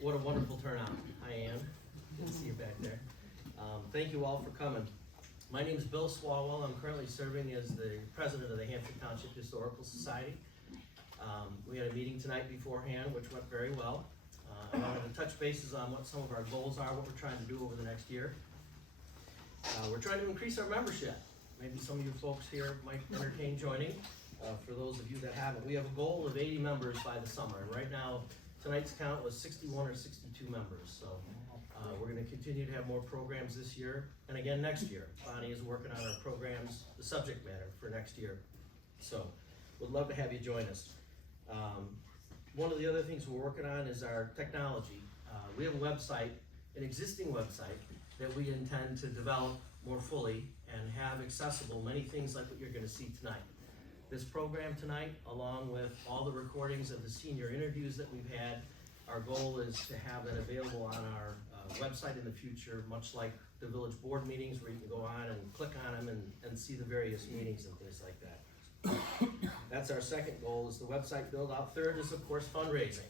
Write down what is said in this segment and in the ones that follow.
What a wonderful turnout. Hi, Ann. Good to see you back there. Thank you all for coming. My name is Bill Swalwell. I'm currently serving as the president of the Hampshire Township Historical Society. We had a meeting tonight beforehand, which went very well. I wanted to touch bases on what some of our goals are, what we're trying to do over the next year. We're trying to increase our membership. Maybe some of you folks here might entertain joining. For those of you that haven't, we have a goal of 80 members by the summer. And right now, tonight's count was 61 or 62 members. So we're going to continue to have more programs this year and again next year. Bonnie is working on our programs, the subject matter for next year. So we'd love to have you join us. One of the other things we're working on is our technology. We have a website, an existing website, that we intend to develop more fully and have accessible many things like what you're going to see tonight. This program tonight, along with all the recordings of the senior interviews that we've had, our goal is to have that available on our website in the future, much like the village board meetings where you can go on and click on them and see the various meetings and things like that. That's our second goal, is the website build out. Third is, of course, fundraising.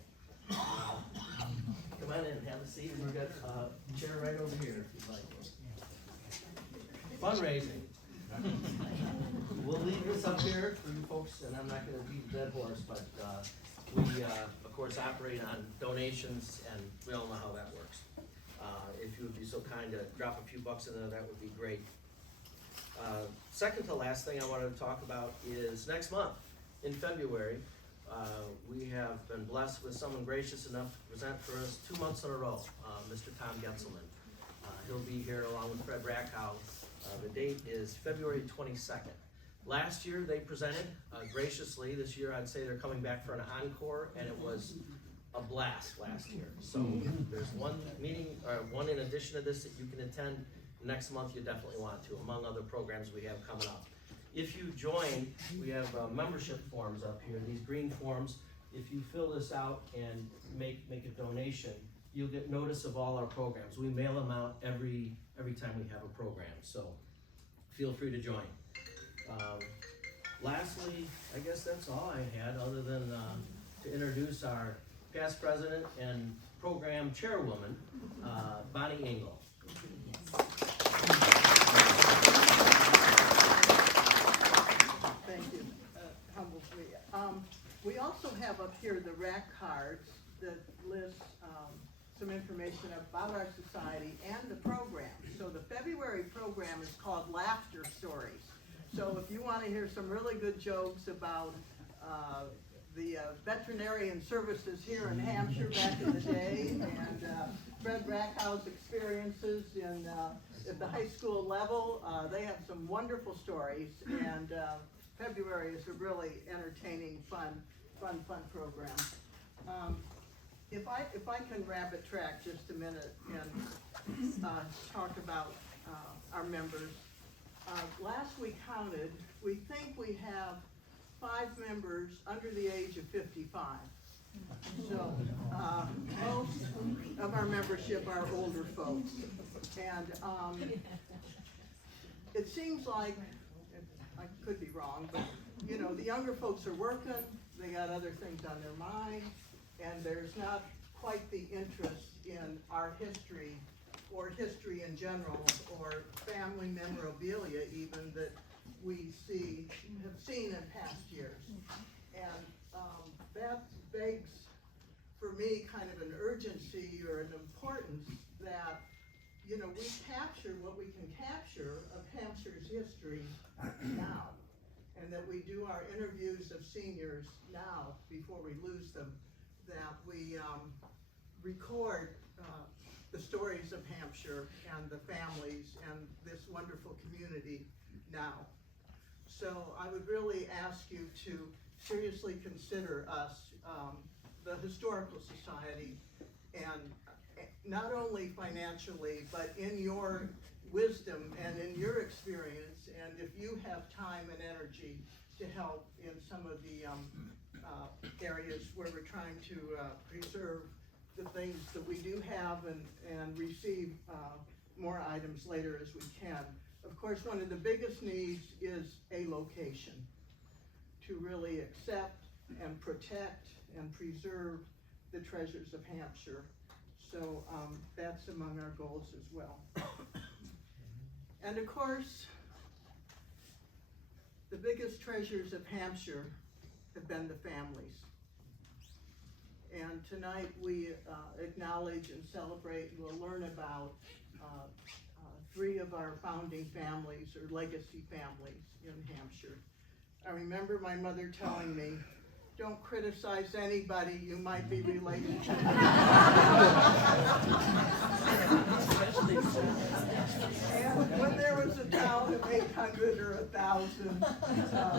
Come on in and have a seat. We've got a chair right over here if you'd like. Fundraising. We'll leave this up here for you folks, and I'm not going to beat the dead horse, but we, of course, operate on donations, and we all know how that works. If you would be so kind to drop a few bucks in there, that would be great. Second to last thing I wanted to talk about is next month, in February, we have been blessed with someone gracious enough to present for us 2 months in a row, Mr. Tom Getzelman. He'll be here along with Fred Rackhow. The date is February 22nd. Last year they presented graciously. This year I'd say they're coming back for an encore, and it was a blast last year. So if there's one meeting, or one in addition to this that you can attend next month, you definitely want to, among other programs we have coming up. If you join, we have membership forms up here, these green forms. If you fill this out and make a donation, you'll get notice of all our programs. We mail them out every time we have a program, so feel free to join. Lastly, I guess that's all I had, other than to introduce our past president and program chairwoman, Bonnie Engel. Thank you, humble plea. We also have up here the rack cards that list some information about our society and the program. So the February program is called Laughter Stories. So if you want to hear some really good jokes about the veterinarian services here in Hampshire back in the day, and Fred Rackhow's experiences at the high school level, they have some wonderful stories, and February is a really entertaining, fun program. If I can rabbit track just a minute and talk about our members. Last we counted, we think we have 5 members under the age of 55. So most of our membership are older folks. And it seems like, I could be wrong, but you know, the younger folks are working, they got other things on their mind, and there's not quite the interest in our history or history in general, or family memorabilia even, that we have seen in past years. And that begs for me kind of an urgency or an importance that, you know, we capture what we can capture of Hampshire's history now, and that we do our interviews of seniors now before we lose them, that we record the stories of Hampshire and the families and this wonderful community now. So I would really ask you to seriously consider us, the Historical Society, and not only financially, but in your wisdom and in your experience, and if you have time and energy to help in some of the areas where we're trying to preserve the things that we do have and receive more items later as we can. Of course, one of the biggest needs is a location to really accept and protect and preserve the treasures of Hampshire. So that's among our goals as well. And of course, the biggest treasures of Hampshire have been the families. And tonight we acknowledge and celebrate, we'll learn about 3 of our founding families or legacy families in Hampshire. I remember my mother telling me, don't criticize anybody you might be related to. And when there was a town of 800 or 1,000,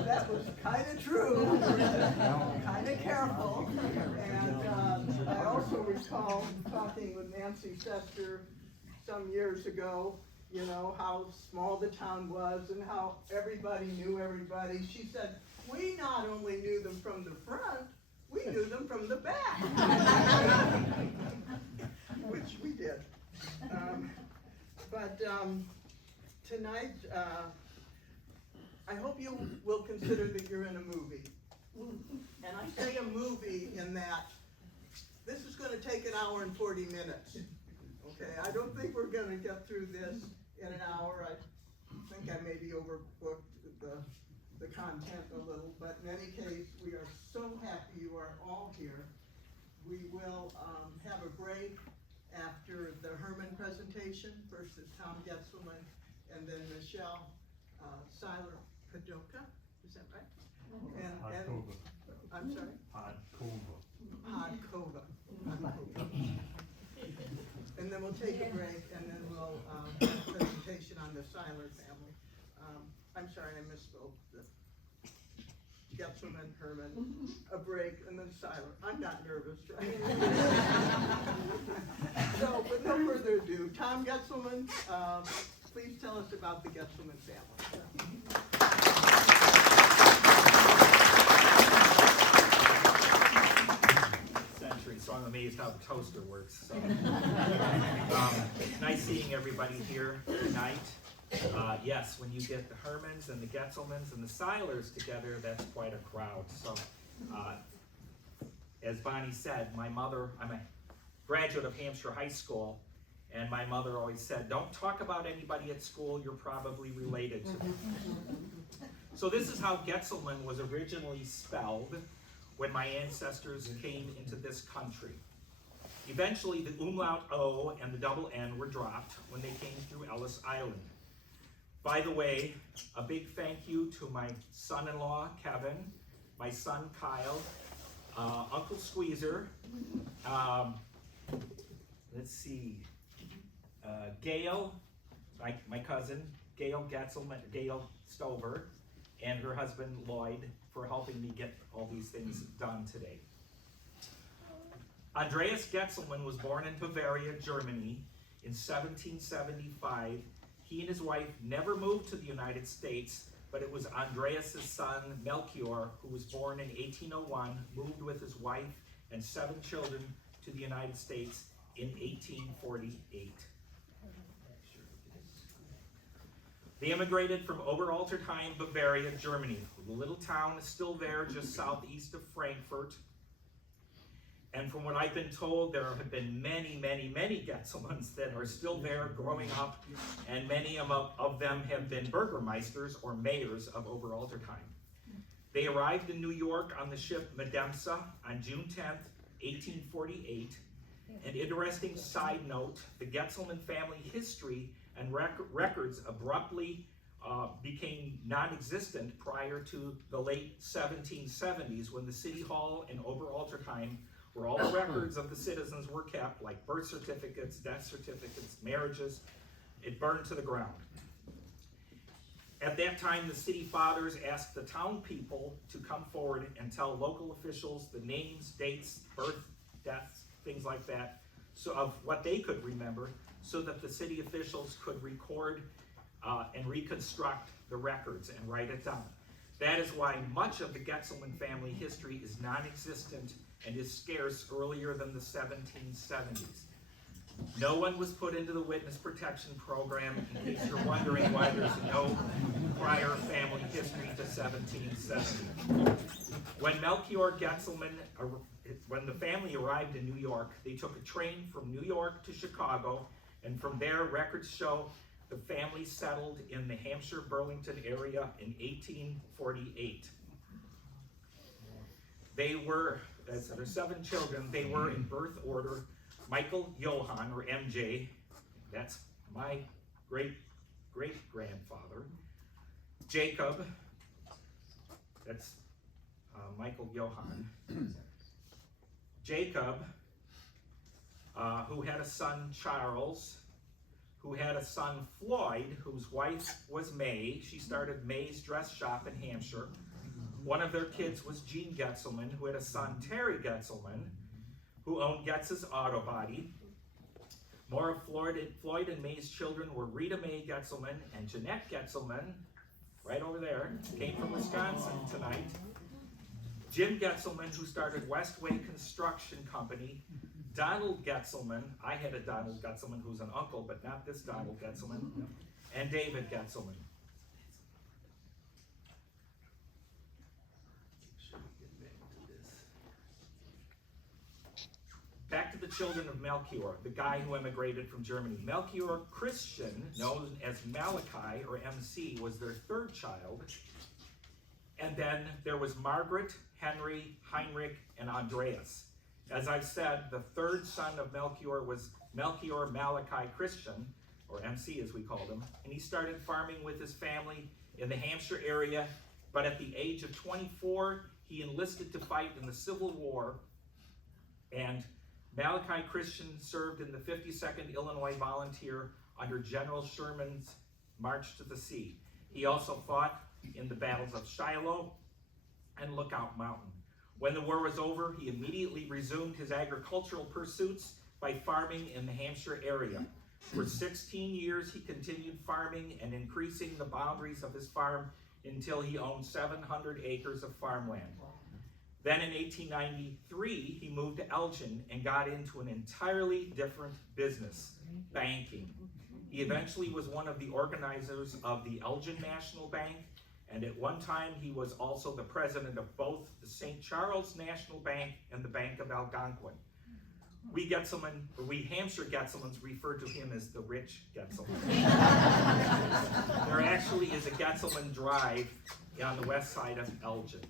that was kind of true, kind of careful. And I also recall talking with Nancy Sester some years ago, you know, how small the town was and how everybody knew everybody. She said, we not only knew them from the front, we knew them from the back. Which we did. But tonight, I hope you will consider that you're in a movie. And I say a movie in that this is going to take 1 hour and 40 minutes. Okay, I don't think we're going to get through this in an hour. I think I maybe overbooked the content a little, but in any case, we are so happy you are all here. We will have a break after the Herrmann presentation. First is Tom Getzelman, and then Michelle Seyller Podkowa. Is that right? And I'm sorry? Podkowa. And then we'll take a break, and then we'll have a presentation on the Seyller family. I'm sorry, I misspoke. Getzelman, Herrmann, a break, and then Seyller. I'm not nervous, right? So, with no further ado, Tom Getzelman, please tell us about the Getzelman family. So I'm amazed how the toaster works. So. Nice seeing everybody here tonight. Yes, when you get the Herrmanns and the Getzelmans and the Seylers together, that's quite a crowd. So, as Bonnie said, I'm a graduate of Hampshire High School, and my mother always said, don't talk about anybody at school you're probably related to. So this is how Getzelman was originally spelled when my ancestors came into this country. Eventually, the umlaut O and the double N were dropped when they came through Ellis Island. By the way, a big thank you to my son-in-law, Kevin, my son, Kyle, Uncle Squeezer, Gail, my cousin, Gail Getzelman, Gail Stover, and her husband, Lloyd, for helping me get all these things done today. Andreas Getzelman was born in Bavaria, Germany in 1775. He and his wife never moved to the United States, but it was Andreas' son, Melchior, who was born in 1801, moved with his wife and 7 children to the United States in 1848. They immigrated from Oberaltertheim, Bavaria, Germany. The little town is still there just southeast of Frankfurt. And from what I've been told, there have been many, many, many Getzelmans that are still there growing up, and many of them have been burgermeisters or mayors of Oberaltertheim. They arrived in New York on the ship Medemsa on June 10th, 1848. An interesting side note, the Getzelman family history and records abruptly became non-existent prior to the late 1770s, when the City Hall in Oberaltertheim, where all the records of the citizens were kept, like birth certificates, death certificates, marriages, it burned to the ground. At that time, the city fathers asked the town people to come forward and tell local officials the names, dates, birth, deaths, things like that, so of what they could remember, so that the city officials could record and reconstruct the records and write it down. That is why much of the Getzelman family history is non-existent and is scarce earlier than the 1770s. No one was put into the witness protection program, in case you're wondering why there's no prior family history to 1770. When Melchior Getzelman, when the family arrived in New York, they took a train from New York to Chicago, and from there, records show the family settled in the Hampshire-Burlington area in 1848. They were, as their 7 children, they were in birth order, Michael Johann, or MJ, that's my great-great-grandfather, Jacob, that's Michael Johann, Jacob, who had a son, Charles, who had a son, Floyd, whose wife was May. She started May's Dress Shop in Hampshire. One of their kids was Jean Getzelman, who had a son, Terry Getzelman, who owned Getz's Auto Body. More of Floyd and May's children were Rita Mae Getzelman and Jeanette Getzelman, right over there, came from Wisconsin tonight. Jim Getzelman, who started Westway Construction Company. Donald Getzelman, I had a Donald Getzelman who's an uncle, but not this Donald Getzelman, and David Getzelman. Back to the children of Melchior, the guy who emigrated from Germany. Melchior Christian, known as Malachi, or MC, was their 3rd child. And then there was Margaret, Henry, Heinrich, and Andreas. As I've said, the 3rd son of Melchior was Melchior Malachi Christian, or MC as we called him, and he started farming with his family in the Hampshire area, but at the age of 24, he enlisted to fight in the Civil War, and Malachi Christian served in the 52nd Illinois Volunteer under General Sherman's March to the Sea. He also fought in the battles of Shiloh and Lookout Mountain. When the war was over, he immediately resumed his agricultural pursuits by farming in the Hampshire area. For 16 years, he continued farming and increasing the boundaries of his farm until he owned 700 acres of farmland. Then in 1893, he moved to Elgin and got into an entirely different business, banking. He eventually was one of the organizers of the Elgin National Bank, and at one time he was also the president of both the St. Charles National Bank and the Bank of Algonquin. We Hampshire Getzelmans refer to him as the rich Getzelman. There actually is a Getzelman Drive on the west side of Elgin.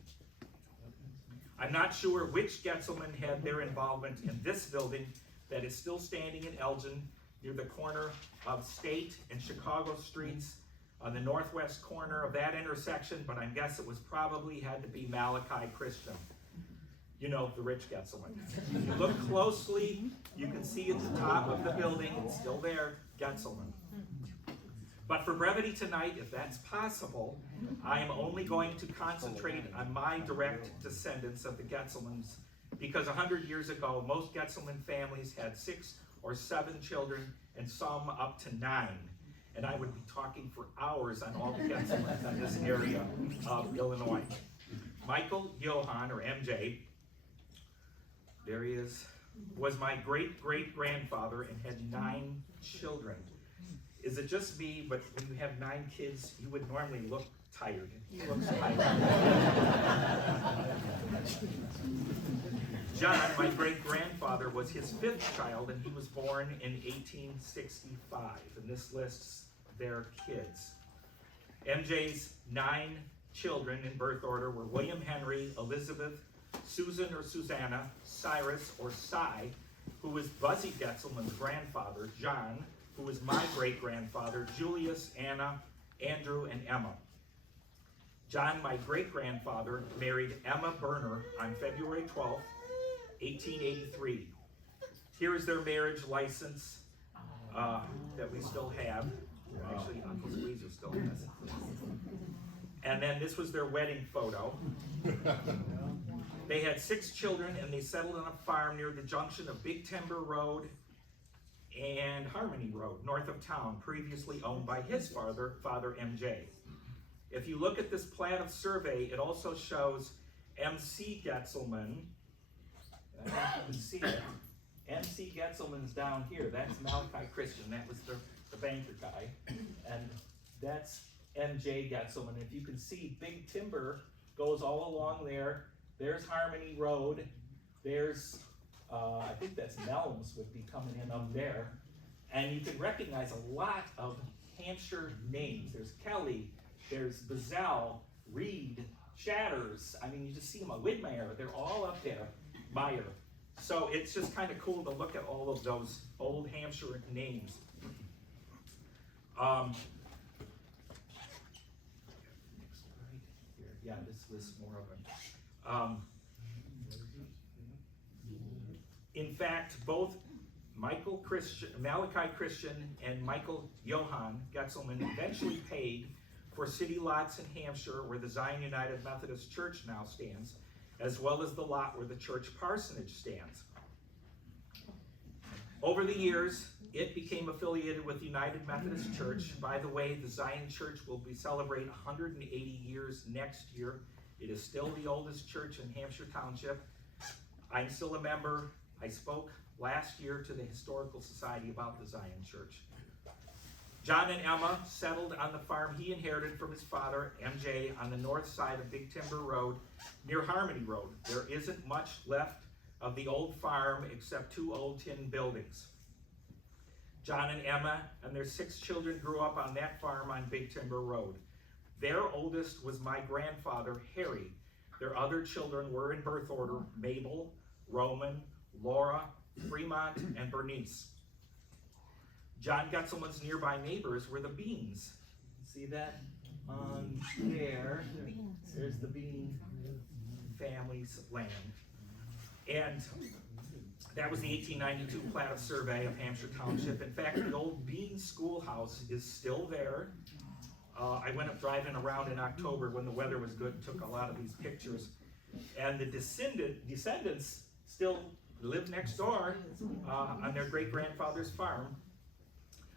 I'm not sure which Getzelman had their involvement in this building that is still standing in Elgin near the corner of State and Chicago Streets on the northwest corner of that intersection, but I guess it was probably had to be Malachi Christian. You know, the rich Getzelman. If you look closely, you can see at the top of the building, it's still there, Getzelman. But for brevity tonight, if that's possible, I am only going to concentrate on my direct descendants of the Getzelmans, because 100 years ago, most Getzelman families had 6 or 7 children, and some up to 9. And I would be talking for hours on all the Getzelmans in this area of Illinois. Michael Johann, or MJ, there he is, was my great-great-grandfather and had 9 children. Is it just me, but when you have 9 kids, you would normally look tired. He looks tired. John, my great-grandfather, was his 5th child, and he was born in 1865, and this lists their kids. MJ's 9 children in birth order were William Henry, Elizabeth, Susan or Susanna, Cyrus or Cy, who was Buzzy Getzelman's grandfather, John, who was my great-grandfather, Julius, Anna, Andrew, and Emma. John, my great-grandfather, married Emma Berner on February 12th, 1883. Here is their marriage license that we still have. Actually, Uncle Squeezer still has it. And then this was their wedding photo. They had 6 children, and they settled on a farm near the junction of Big Timber Road and Harmony Road, north of town, previously owned by his father, MJ. If you look at this plat of survey, it also shows MC Getzelman. I don't know if you can see it. MC Getzelman's down here. That's Malachi Christian. That was the banker guy. And that's M.J. Getzelman. If you can see, big timber goes all along there. There's Harmony Road. There's, I think that's Melms would be coming in up there. And you can recognize a lot of Hampshire names. There's Kelly, there's Bazell, Reed, Shatters. I mean, you just see them, Widmeyer, they're all up there, Meyer. So it's just kind of cool to look at all of those old Hampshire names. Yeah, this lists more of them. In fact, both Malachi Christian and Michael Johann Getzelman eventually paid for city lots in Hampshire where the Zion United Methodist Church now stands, as well as the lot where the church parsonage stands. Over the years, it became affiliated with the United Methodist Church. By the way, the Zion Church will celebrate 180 years next year. It is still the oldest church in Hampshire Township. I'm still a member. I spoke last year to the Historical Society about the Zion Church. John and Emma settled on the farm he inherited from his father, MJ, on the north side of Big Timber Road, near Harmony Road. There isn't much left of the old farm except 2 old tin buildings. John and Emma and their 6 children grew up on that farm on Big Timber Road. Their oldest was my grandfather, Harry. Their other children were in birth order: Mabel, Roman, Laura, Fremont, and Bernice. John Getzelman's nearby neighbors were the Beans. See that on there? There's the Bean family's land. And that was the 1892 plat of survey of Hampshire Township. In fact, the old Bean schoolhouse is still there. I went up driving around in October when the weather was good and took a lot of these pictures. And the descendants still live next door on their great-grandfather's farm.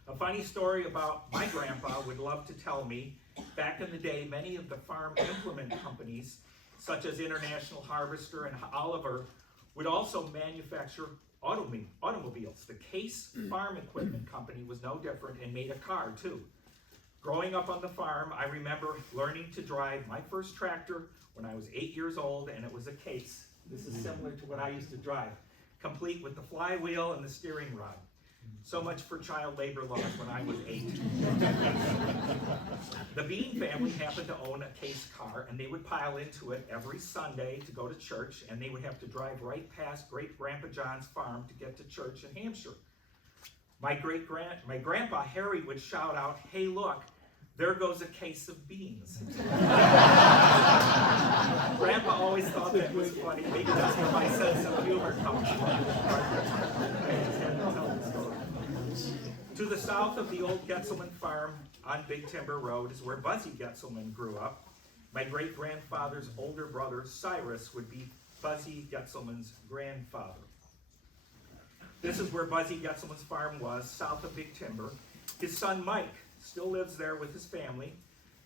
A funny story about my grandpa would love to tell me, back in the day, many of the farm implement companies, such as International Harvester and Oliver, would also manufacture automobiles. The Case Farm Equipment Company was no different and made a car too. Growing up on the farm, I remember learning to drive my first tractor when I was 8 years old, and it was a Case. This is similar to what I used to drive, complete with the flywheel and the steering rod. So much for child labor laws when I was 8. The Bean family happened to own a Case car, and they would pile into it every Sunday to go to church, and they would have to drive right past Great-Grandpa John's farm to get to church in Hampshire. My grandpa Harry would shout out, "Hey, look, there goes a case of beans." Grandpa always thought that was funny. Maybe that's where my sense of humor comes from. To the south of the old Getzelman farm on Big Timber Road is where Buzzy Getzelman grew up. My great-grandfather's older brother, Cyrus, would be Buzzy Getzelman's grandfather. This is where Buzzy Getzelman's farm was, south of Big Timber. His son, Mike, still lives there with his family.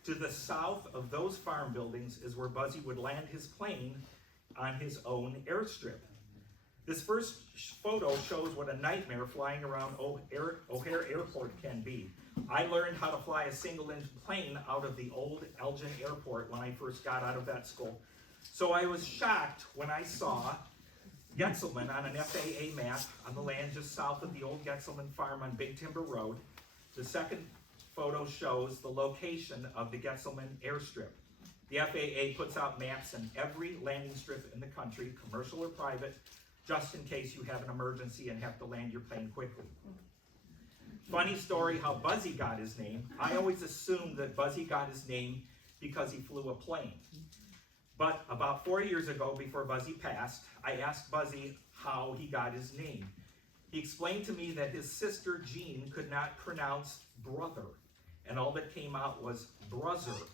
To the south of those farm buildings is where Buzzy would land his plane on his own airstrip. This first photo shows what a nightmare flying around O'Hare Airport can be. I learned how to fly a single-engine plane out of the old Elgin Airport when I first got out of that school. So I was shocked when I saw Getzelman on an FAA map on the land just south of the old Getzelman farm on Big Timber Road. The second photo shows the location of the Getzelman airstrip. The FAA puts out maps in every landing strip in the country, commercial or private, just in case you have an emergency and have to land your plane quickly. Funny story how Buzzy got his name. I always assumed that Buzzy got his name because he flew a plane. But about 4 years ago, before Buzzy passed, I asked Buzzy how he got his name. He explained to me that his sister Jean could not pronounce brother, and all that came out was bruzzer,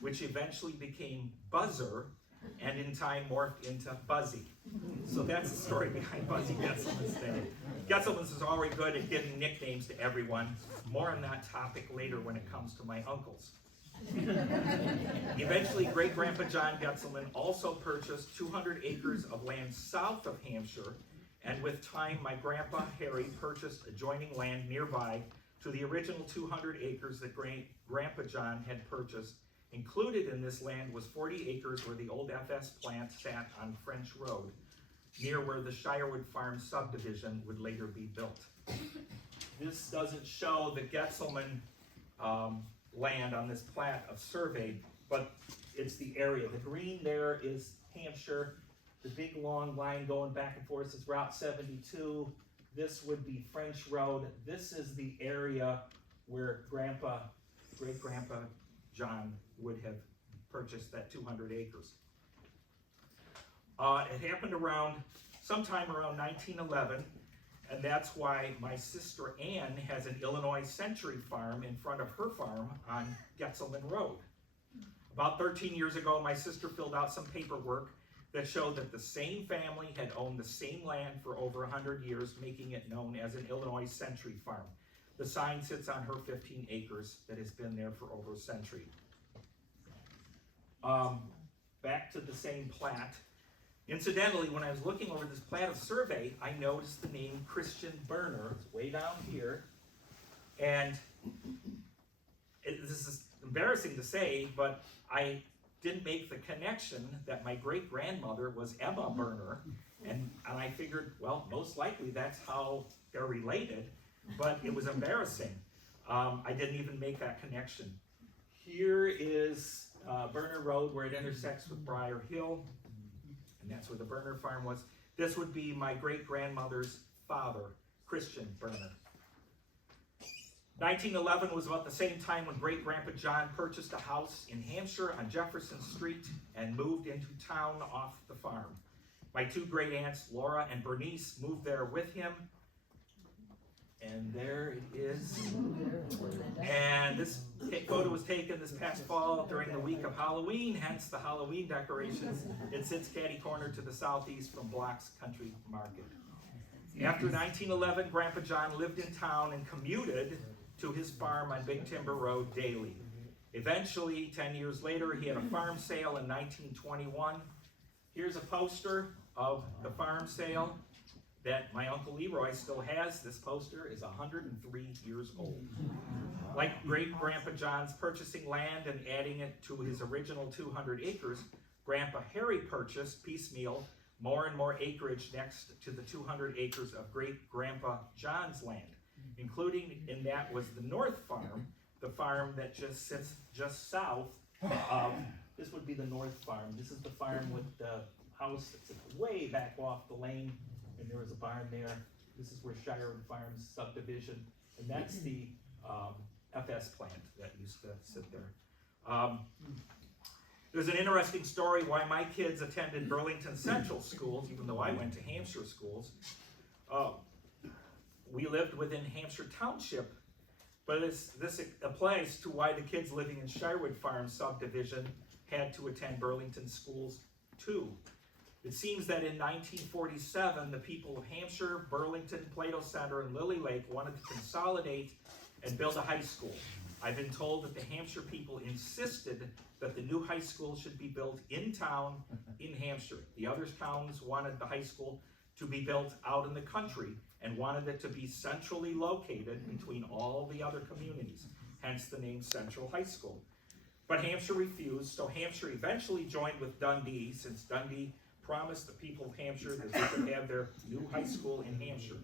which eventually became Buzzer, and in time morphed into Buzzy. So that's the story behind Buzzy Getzelman's name. Getzelman's is already good at giving nicknames to everyone. More on that topic later when it comes to my uncles. Eventually, great-grandpa John Getzelman also purchased 200 acres of land south of Hampshire, and with time, my grandpa Harry purchased adjoining land nearby to the original 200 acres that Grandpa John had purchased. Included in this land was 40 acres where the old FS plant sat on French Road, near where the Shirewood Farm subdivision would later be built. This doesn't show the Getzelman land on this plat of survey, but it's the area. The green there is Hampshire. The big long line going back and forth is Route 72. This would be French Road. This is the area where great-grandpa John would have purchased that 200 acres. It happened sometime around 1911, and that's why my sister Ann has an Illinois Century farm in front of her farm on Getzelman Road. About 13 years ago, my sister filled out some paperwork that showed that the same family had owned the same land for over 100 years, making it known as an Illinois Century farm. The sign sits on her 15 acres that has been there for over a century. Back to the same plat. Incidentally, when I was looking over this plat of survey, I noticed the name Christian Berner. It's way down here. And this is embarrassing to say, but I didn't make the connection that my great-grandmother was Emma Berner. And I figured, well, most likely that's how they're related, but it was embarrassing. I didn't even make that connection. Here is Berner Road where it intersects with Briar Hill. And that's where the Berner farm was. This would be my great-grandmother's father, Christian Berner. 1911 was about the same time when great-grandpa John purchased a house in Hampshire on Jefferson Street and moved into town off the farm. My two great-aunts, Laura and Bernice, moved there with him. And there it is. And this photo was taken this past fall during the week of Halloween, hence the Halloween decorations. It sits catty-corner to the southeast from Block's Country Market. After 1911, Grandpa John lived in town and commuted to his farm on Big Timber Road daily. Eventually, 10 years later, he had a farm sale in 1921. Here's a poster of the farm sale that my Uncle Leroy still has. This poster is 103 years old. Like great-grandpa John's purchasing land and adding it to his original 200 acres, Grandpa Harry purchased, piecemeal, more and more acreage next to the 200 acres of great-grandpa John's land. Including in that was the North Farm, the farm that just sits just south of, this would be the North Farm. This is the farm with the house that sits way back off the lane, and there was a barn there. This is where Shirewood Farms subdivision, and that's the FS plant that used to sit there. There's an interesting story why my kids attended Burlington Central schools, even though I went to Hampshire schools. We lived within Hampshire Township, but this applies to why the kids living in Shirewood Farm subdivision had to attend Burlington schools too. It seems that in 1947, the people of Hampshire, Burlington, Plato Center, and Lily Lake wanted to consolidate and build a high school. I've been told that the Hampshire people insisted that the new high school should be built in town in Hampshire. The other towns wanted the high school to be built out in the country and wanted it to be centrally located between all the other communities, hence the name Central High School. But Hampshire refused, so Hampshire eventually joined with Dundee, since Dundee promised the people of Hampshire that they could have their new high school in Hampshire.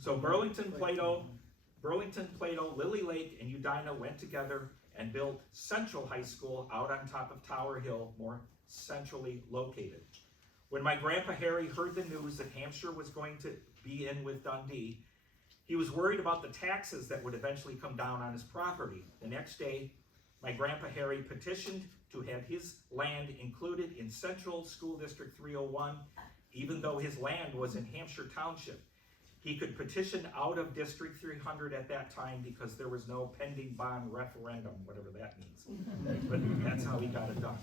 So Burlington, Plato, Lily Lake, and Udina went together and built Central High School out on top of Tower Hill, more centrally located. When my Grandpa Harry heard the news that Hampshire was going to be in with Dundee, he was worried about the taxes that would eventually come down on his property. The next day, my Grandpa Harry petitioned to have his land included in Central School District 301, even though his land was in Hampshire Township. He could petition out of District 300 at that time because there was no pending bond referendum, whatever that means. But that's how he got it done.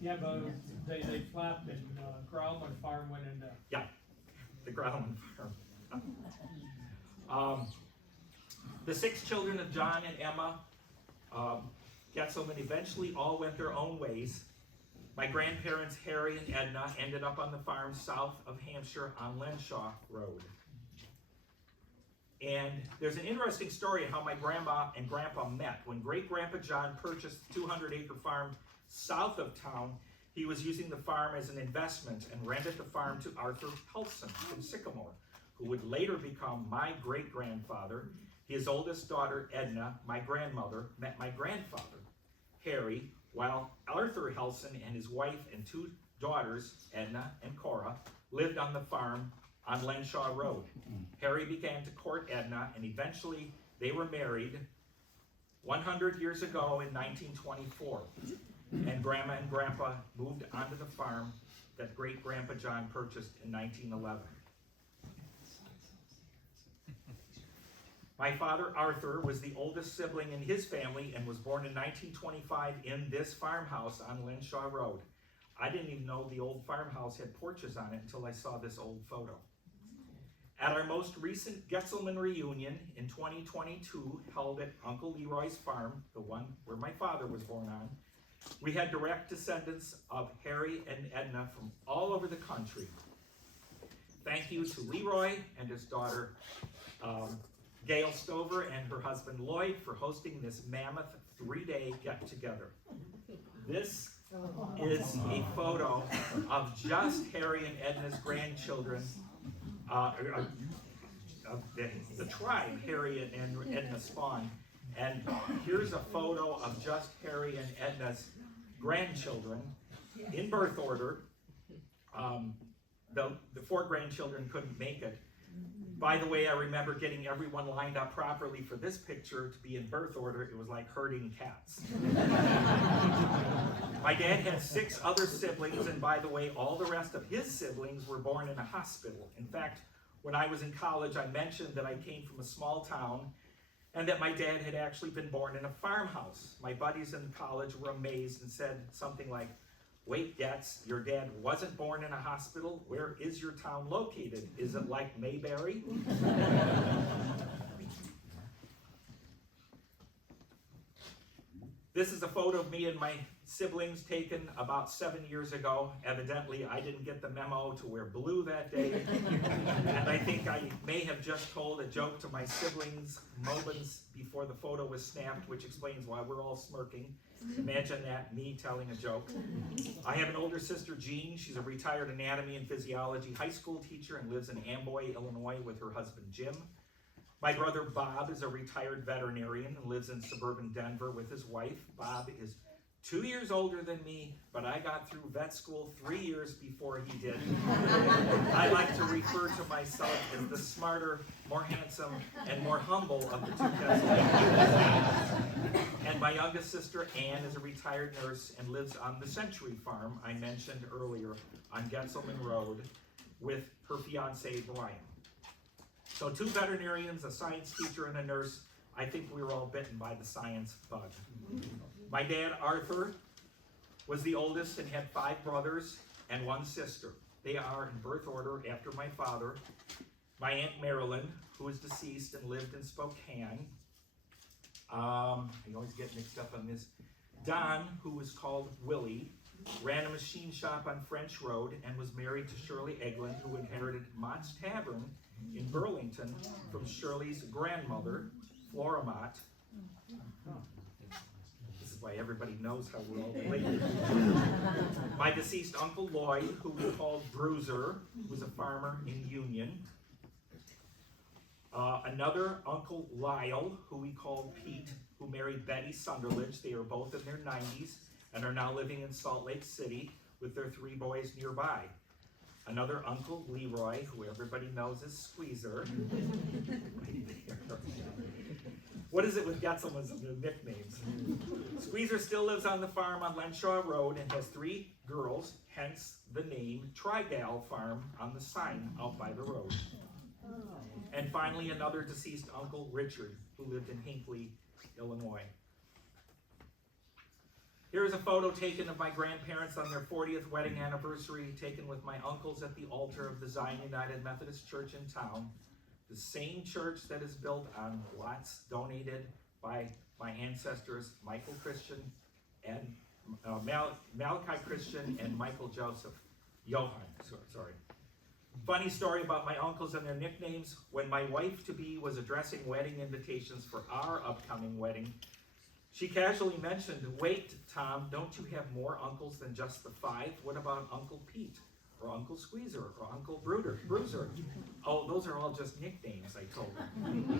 Yeah, but they flapped and Grauman Farm went into. Yeah, the Grauman Farm. The 6 children of John and Emma Getzelman eventually all went their own ways. My grandparents, Harry and Edna, ended up on the farm south of Hampshire on Lenshaw Road. And there's an interesting story of how my grandma and grandpa met. When great-grandpa John purchased the 200-acre farm south of town, he was using the farm as an investment and rented the farm to Arthur Helson from Sycamore, who would later become my great-grandfather. His oldest daughter, Edna, my grandmother, met my grandfather, Harry, while Arthur Helson and his wife and two daughters, Edna and Cora, lived on the farm on Lenshaw Road. Harry began to court Edna, and eventually they were married 100 years ago in 1924. And Grandma and Grandpa moved onto the farm that great-grandpa John purchased in 1911. My father, Arthur, was the oldest sibling in his family and was born in 1925 in this farmhouse on Lenshaw Road. I didn't even know the old farmhouse had porches on it until I saw this old photo. At our most recent Getzelman reunion in 2022, held at Uncle Leroy's farm, the one where my father was born on, we had direct descendants of Harry and Edna from all over the country. Thank you to Leroy and his daughter, Gail Stover, and her husband Lloyd for hosting this mammoth 3-day get-together. This is a photo of just Harry and Edna's grandchildren, of the tribe Harry and Edna spawned. And here's a photo of just Harry and Edna's grandchildren in birth order. The 4 grandchildren couldn't make it. By the way, I remember getting everyone lined up properly for this picture to be in birth order. It was like herding cats. My dad had 6 other siblings, and by the way, all the rest of his siblings were born in a hospital. In fact, when I was in college, I mentioned that I came from a small town and that my dad had actually been born in a farmhouse. My buddies in college were amazed and said something like, "Wait, Getz, your dad wasn't born in a hospital? Where is your town located? Is it like Mayberry?" This is a photo of me and my siblings taken about 7 years ago. Evidently, I didn't get the memo to wear blue that day. And I think I may have just told a joke to my siblings moments before the photo was snapped, which explains why we're all smirking. Imagine that, me telling a joke. I have an older sister, Jean. She's a retired anatomy and physiology high school teacher and lives in Amboy, Illinois with her husband, Jim. My brother, Bob, is a retired veterinarian and lives in suburban Denver with his wife. Bob is 2 years older than me, but I got through vet school 3 years before he did. I like to refer to myself as the smarter, more handsome, and more humble of the 2 Getzelman. And my youngest sister, Ann, is a retired nurse and lives on the Century Farm I mentioned earlier on Getzelman Road with her fiance, Brian. So 2 veterinarians, a science teacher, and a nurse. I think we were all bitten by the science bug. My dad, Arthur, was the oldest and had 5 brothers and 1 sister. They are in birth order after my father. My Aunt Marilyn, who is deceased and lived in Spokane. I always get mixed up on this. Don, who was called Willie, ran a machine shop on French Road and was married to Shirley Eglin, who inherited Mott's Tavern in Burlington from Shirley's grandmother, Flora Mott. This is why everybody knows how we're all related. My deceased Uncle Lloyd, who we called Bruiser, was a farmer in Union. Another Uncle Lyle, who we called Pete, who married Betty Sunderledge. They are both in their 90s and are now living in Salt Lake City with their 3 boys nearby. Another Uncle Leroy, who everybody knows as Squeezer. Right there. What is it with Getzelman's nicknames? Squeezer still lives on the farm on Lenshaw Road and has 3 girls, hence the name Trigal Farm on the sign out by the road. And finally, another deceased Uncle Richard, who lived in Hinckley, Illinois. Here's a photo taken of my grandparents on their 40th wedding anniversary, taken with my uncles at the altar of the Zion United Methodist Church in town, the same church that is built on lots donated by my ancestors, Michael Christian and Malachi Christian and Michael Joseph. Johann, sorry. Funny story about my uncles and their nicknames. When my wife-to-be was addressing wedding invitations for our upcoming wedding, she casually mentioned, "Wait, Tom, don't you have more uncles than just the 5? What about Uncle Pete, or Uncle Squeezer, or Uncle Bruiser?" "Oh, those are all just nicknames," I told her,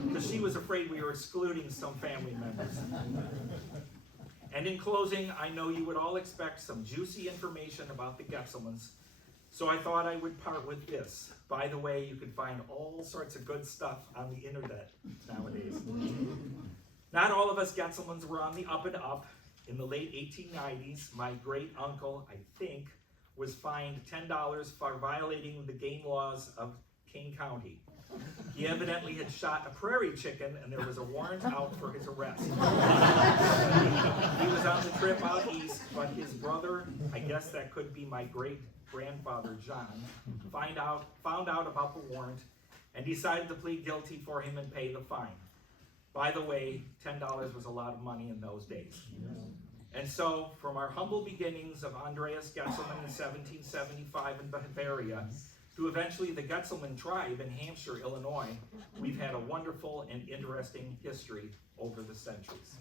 because she was afraid we were excluding some family members. And in closing, I know you would all expect some juicy information about the Getzelmans, so I thought I would part with this. By the way, you can find all sorts of good stuff on the internet nowadays. Not all of us Getzelmans were on the up and up. In the late 1890s, my great uncle, I think, was fined $10 for violating the game laws of King County. He evidently had shot a prairie chicken and there was a warrant out for his arrest. He was on the trip out east, but his brother, I guess that could be my great-grandfather John, found out about the warrant and decided to plead guilty for him and pay the fine. By the way, $10 was a lot of money in those days. And so, from our humble beginnings of Andreas Getzelman in 1775 in Bavaria, to eventually the Getzelman tribe in Hampshire, Illinois, we've had a wonderful and interesting history over the centuries.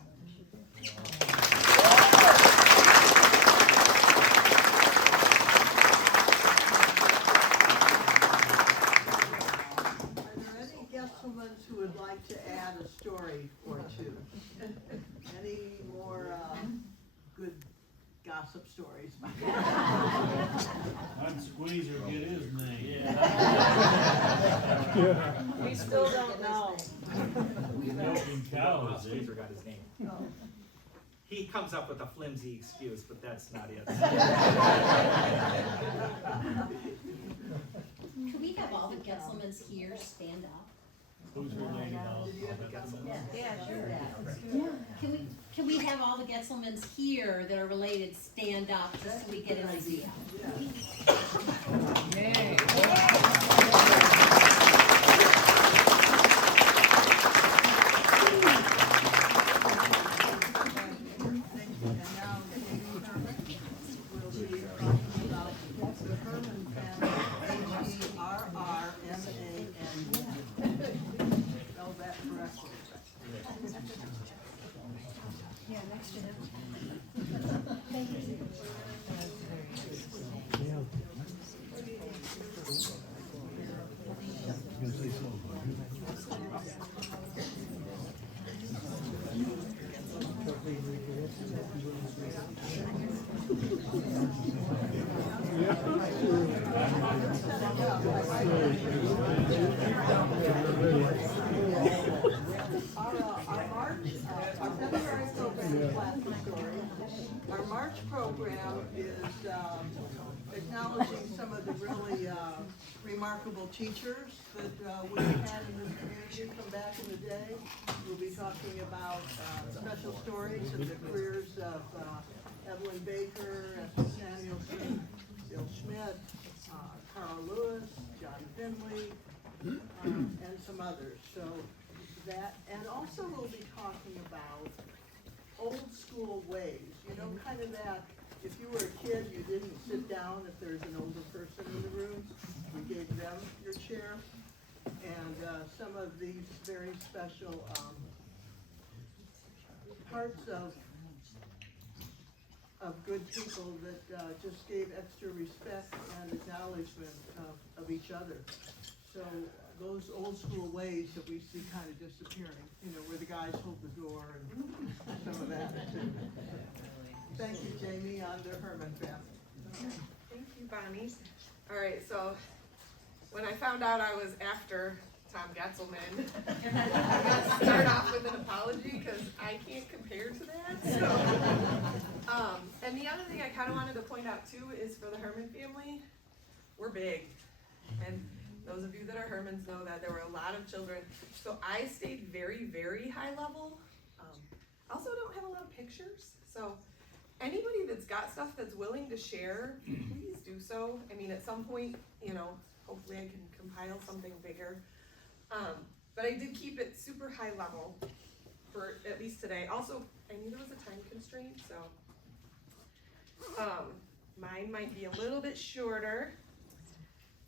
Are there any Getzelmans who would like to add a story or two? Any more good gossip stories? I'd Squeezer get his name. We still don't know. Milking cows, eh? Squeezer got his name. Oh. He comes up with a flimsy excuse, but that's not it. Can we have all the Getzelmans here stand up? Who's related all? Yeah, sure. Can we have all the Getzelmans here that are related stand up just so we get an idea? And now Katie Herman will be talking about the Herman family, Herrmann. Spell that correctly. Our February program is Laughter Story. Our March program is acknowledging some of the really remarkable teachers that we've had in this community from back in the day. We'll be talking about special stories and the careers of Evelyn Baker, Esther Samuelson, Bill Schmidt, Carl Lewis, John Finley, and some others. So that, and also we'll be talking about old school ways, you know, kind of that, if you were a kid, you didn't sit down if there's an older person in the room, we gave them your chair, and some of these very special parts of good people that just gave extra respect and acknowledgement of each other. So those old school ways that we see kind of disappearing, you know, where the guys hold the door and some of that too. Thank you, Jamie, on the Herrmann family. Thank you, Bonnie. All right, so when I found out I was after Tom Getzelman, I got to start off with an apology because I can't compare to that. So, and the other thing I kind of wanted to point out too is for the Herrmann family, we're big. And those of you that are Herrmanns know that there were a lot of children. So I stayed very, very high level. Also don't have a lot of pictures. So anybody that's got stuff that's willing to share, please do so. I mean, at some point, you know, hopefully I can compile something bigger. But I did keep it super high level for at least today. Also, I knew there was a time constraint, so mine might be a little bit shorter.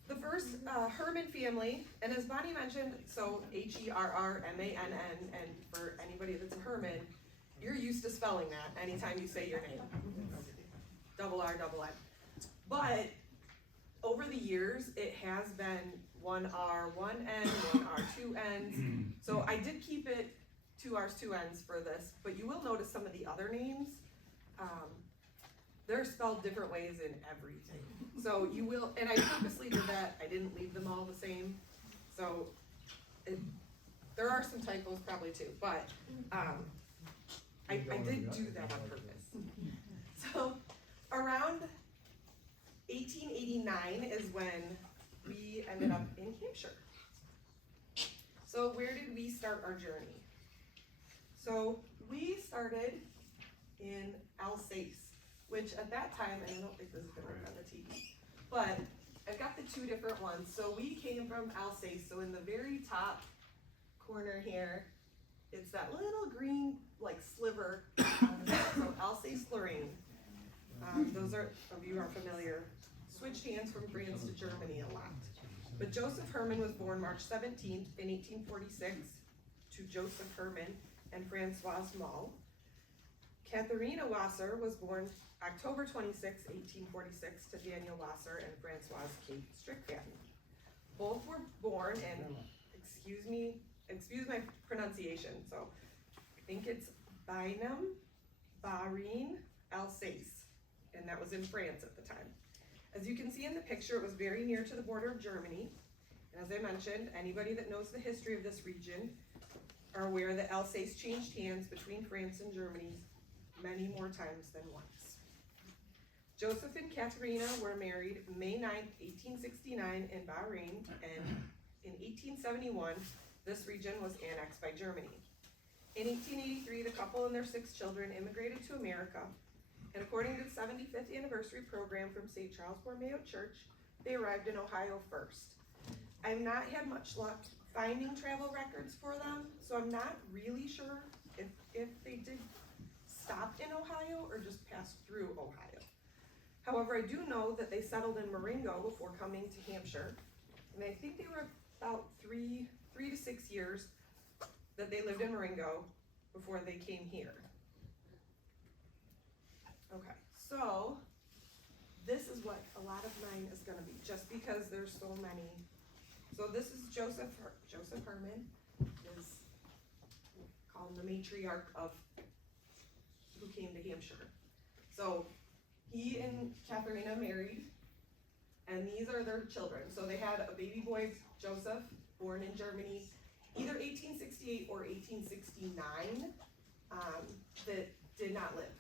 The first Herrmann family, and as Bonnie mentioned, so Herrmann, and for anybody that's a Herrmann, you're used to spelling that anytime you say your name. Double R, double N. But over the years, it has been one R, one N, one R, two N's. So I did keep it 2 R's, 2 N's for this, but you will notice some of the other names, they're spelled different ways in everything. So you will, and I purposely did that, I didn't leave them all the same. So there are some typos probably too, but I did do that on purpose. So around 1889 is when we ended up in Hampshire. So where did we start our journey? So we started in Alsace, which at that time, and I don't think this is gonna work on the TV, but I've got the 2 different ones. So we came from Alsace, so in the very top corner here, it's that little green like sliver on the map. So Alsace-Lorraine. Those of you are familiar, switched hands from France to Germany a lot. But Joseph Herrmann was born March 17th in 1846 to Joseph Herrmann and Francoise Moll. Katharina Wasser was born October 26, 1846 to Daniel Wasser and Francoise Kate Strickfaden. Both were born in, excuse my pronunciation, so I think it's Bynum, Bas-Rhin, Alsace, and that was in France at the time. As you can see in the picture, it was very near to the border of Germany. And as I mentioned, anybody that knows the history of this region are aware that Alsace changed hands between France and Germany many more times than once. Joseph and Katharina were married May 9th, 1869 in Bas-Rhin, and in 1871, this region was annexed by Germany. In 1883, the couple and their 6 children immigrated to America, and according to the 75th anniversary program from St. Charles Borromeo Church, they arrived in Ohio first. I've not had much luck finding travel records for them, so I'm not really sure if they did stop in Ohio or just pass through Ohio. However, I do know that they settled in Marengo before coming to Hampshire, and I think they were about 3 to 6 years that they lived in Marengo before they came here. Okay, so this is what a lot of mine is gonna be, just because there's so many. So this is Joseph Herrmann, is called the matriarch of who came to Hampshire. So he and Katharina married, and these are their children. So they had a baby boy, Joseph, born in Germany, either 1868 or 1869, that did not live.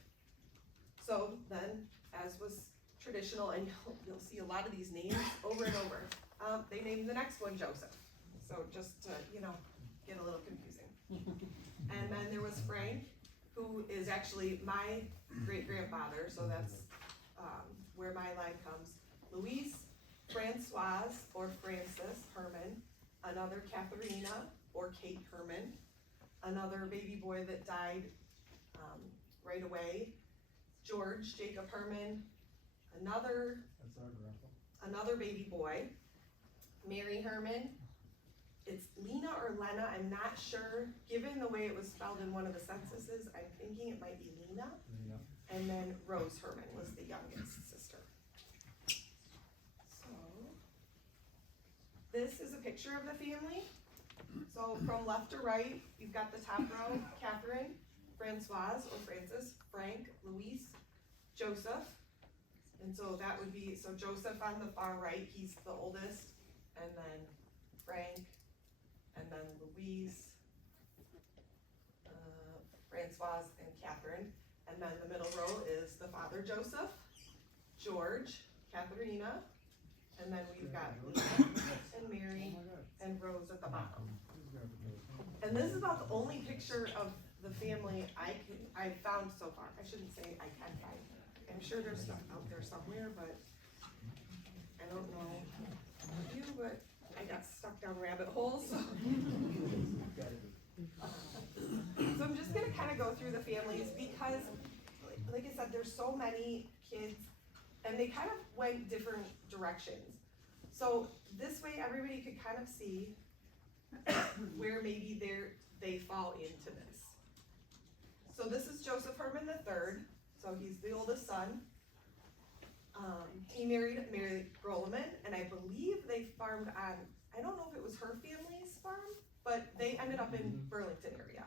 So then, as was traditional, and you'll see a lot of these names over and over, they named the next one Joseph. So just to, get a little confusing. And then there was Frank, who is actually my great-grandfather, so that's where my line comes. Louise, Francoise, or Frances Herrmann, another Katharina, or Kate Herrmann, another baby boy that died right away, George Jacob Herrmann, another baby boy, Mary Herrmann. It's Lena or Lena, I'm not sure. Given the way it was spelled in one of the censuses, I'm thinking it might be Lena. And then Rose Herrmann was the youngest sister. So, this is a picture of the family. So from left to right, you've got the top row, Catherine, Francoise or Frances, Frank, Louise, Joseph. And so that would be, so Joseph on the far right, he's the oldest, and then Frank, and then Louise, Francoise, and Catherine. And then the middle row is the father, Joseph, George, Katharina, and then we've got Lena and Mary and Rose at the bottom. And this is about the only picture of the family I've found so far. I shouldn't say I can find. I'm sure there's stuff out there somewhere, but I don't know you, but I got stuck down rabbit holes. So I'm just gonna kind of go through the families because, like I said, there's so many kids and they kind of went different directions. So this way, everybody could kind of see where maybe they fall into this. So this is Joseph Herrmann III, so he's the oldest son. He married Mary Grolleman, and I believe they farmed on, I don't know if it was her family's farm, but they ended up in Burlington area.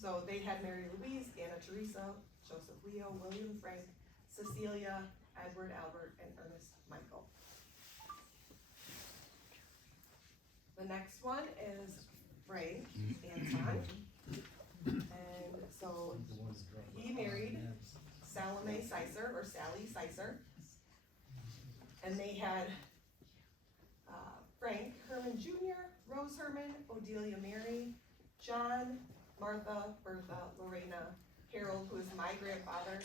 So they had Mary Louise, Anna Teresa, Joseph Leo, William Frank, Cecilia, Edward Albert, and Ernest Michael. The next one is Frank Anton. And so he married Salome Seyller, or Sally Seyller. And they had Frank Herrmann Jr., Rose Herrmann, Odelia Mary, John, Martha, Bertha, Lorena, Harold, who is my grandfather,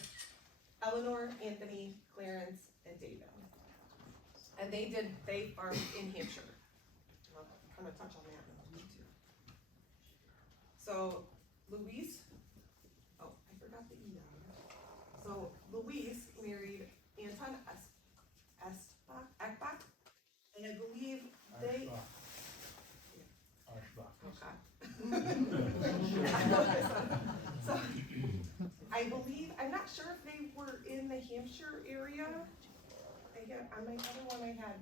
Eleanor, Anthony, Clarence, and David. And they farmed in Hampshire. I'll kind of touch on that in a minute too. So Louise, oh, I forgot the E down there. So Louise married Anton Ekbach, and I believe they. So, I believe, I'm not sure if they were in the Hampshire area. On my other one, I had,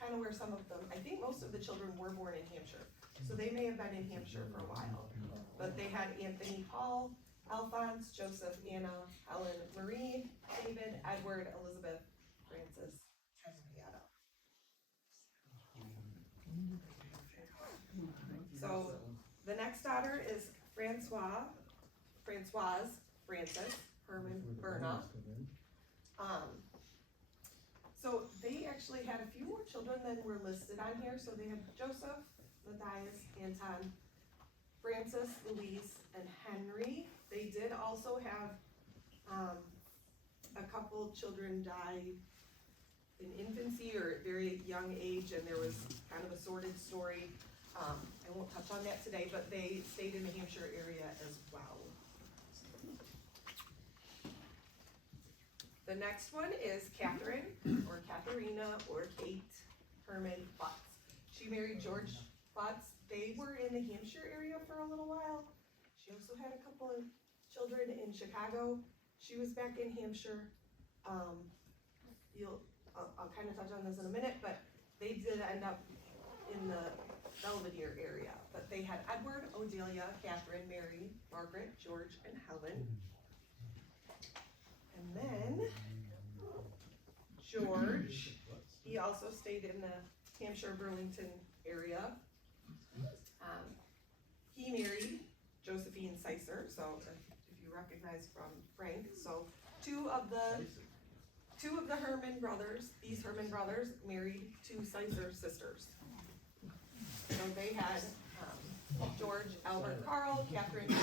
kind of where some of them, I think most of the children were born in Hampshire. So they may have been in Hampshire for a while. But they had Anthony, Paul, Alphonse, Joseph, Anna, Helen, Marie, David, Edward, Elizabeth, Francis, Henrietta. So the next daughter is Francoise Frances Herrmann Berna. So they actually had a few more children than were listed on here. So they had Joseph, Matthias, Anton, Francis, Louise, and Henry. They did also have a couple children die in infancy or at very young age, and there was kind of a sordid story. I won't touch on that today, but they stayed in the Hampshire area as well. The next one is Catherine, or Katharina, or Kate Herrmann Butts. She married George Butts. They were in the Hampshire area for a little while. She also had a couple of children in Chicago. She was back in Hampshire. I'll kind of touch on this in a minute, but they did end up in the Belvedere area. But they had Edward, Odelia, Catherine, Mary, Margaret, George, and Helen. And then George, he also stayed in the Hampshire, Burlington area. He married Josephine Seyller, so if you recognize from Frank, so two of the Herrmann brothers, these Herrmann brothers married two Seyller sisters. So they had George, Albert, Carl, Catherine,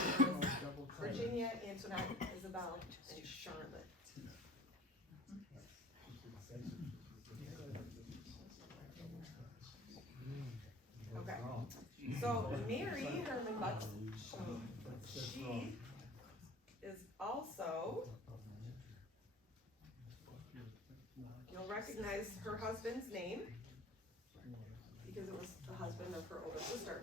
Virginia, Antoinette, Isabel, and Charlotte. Okay, so Mary Herrmann Butts, she is also, you'll recognize her husband's name because it was the husband of her older sister.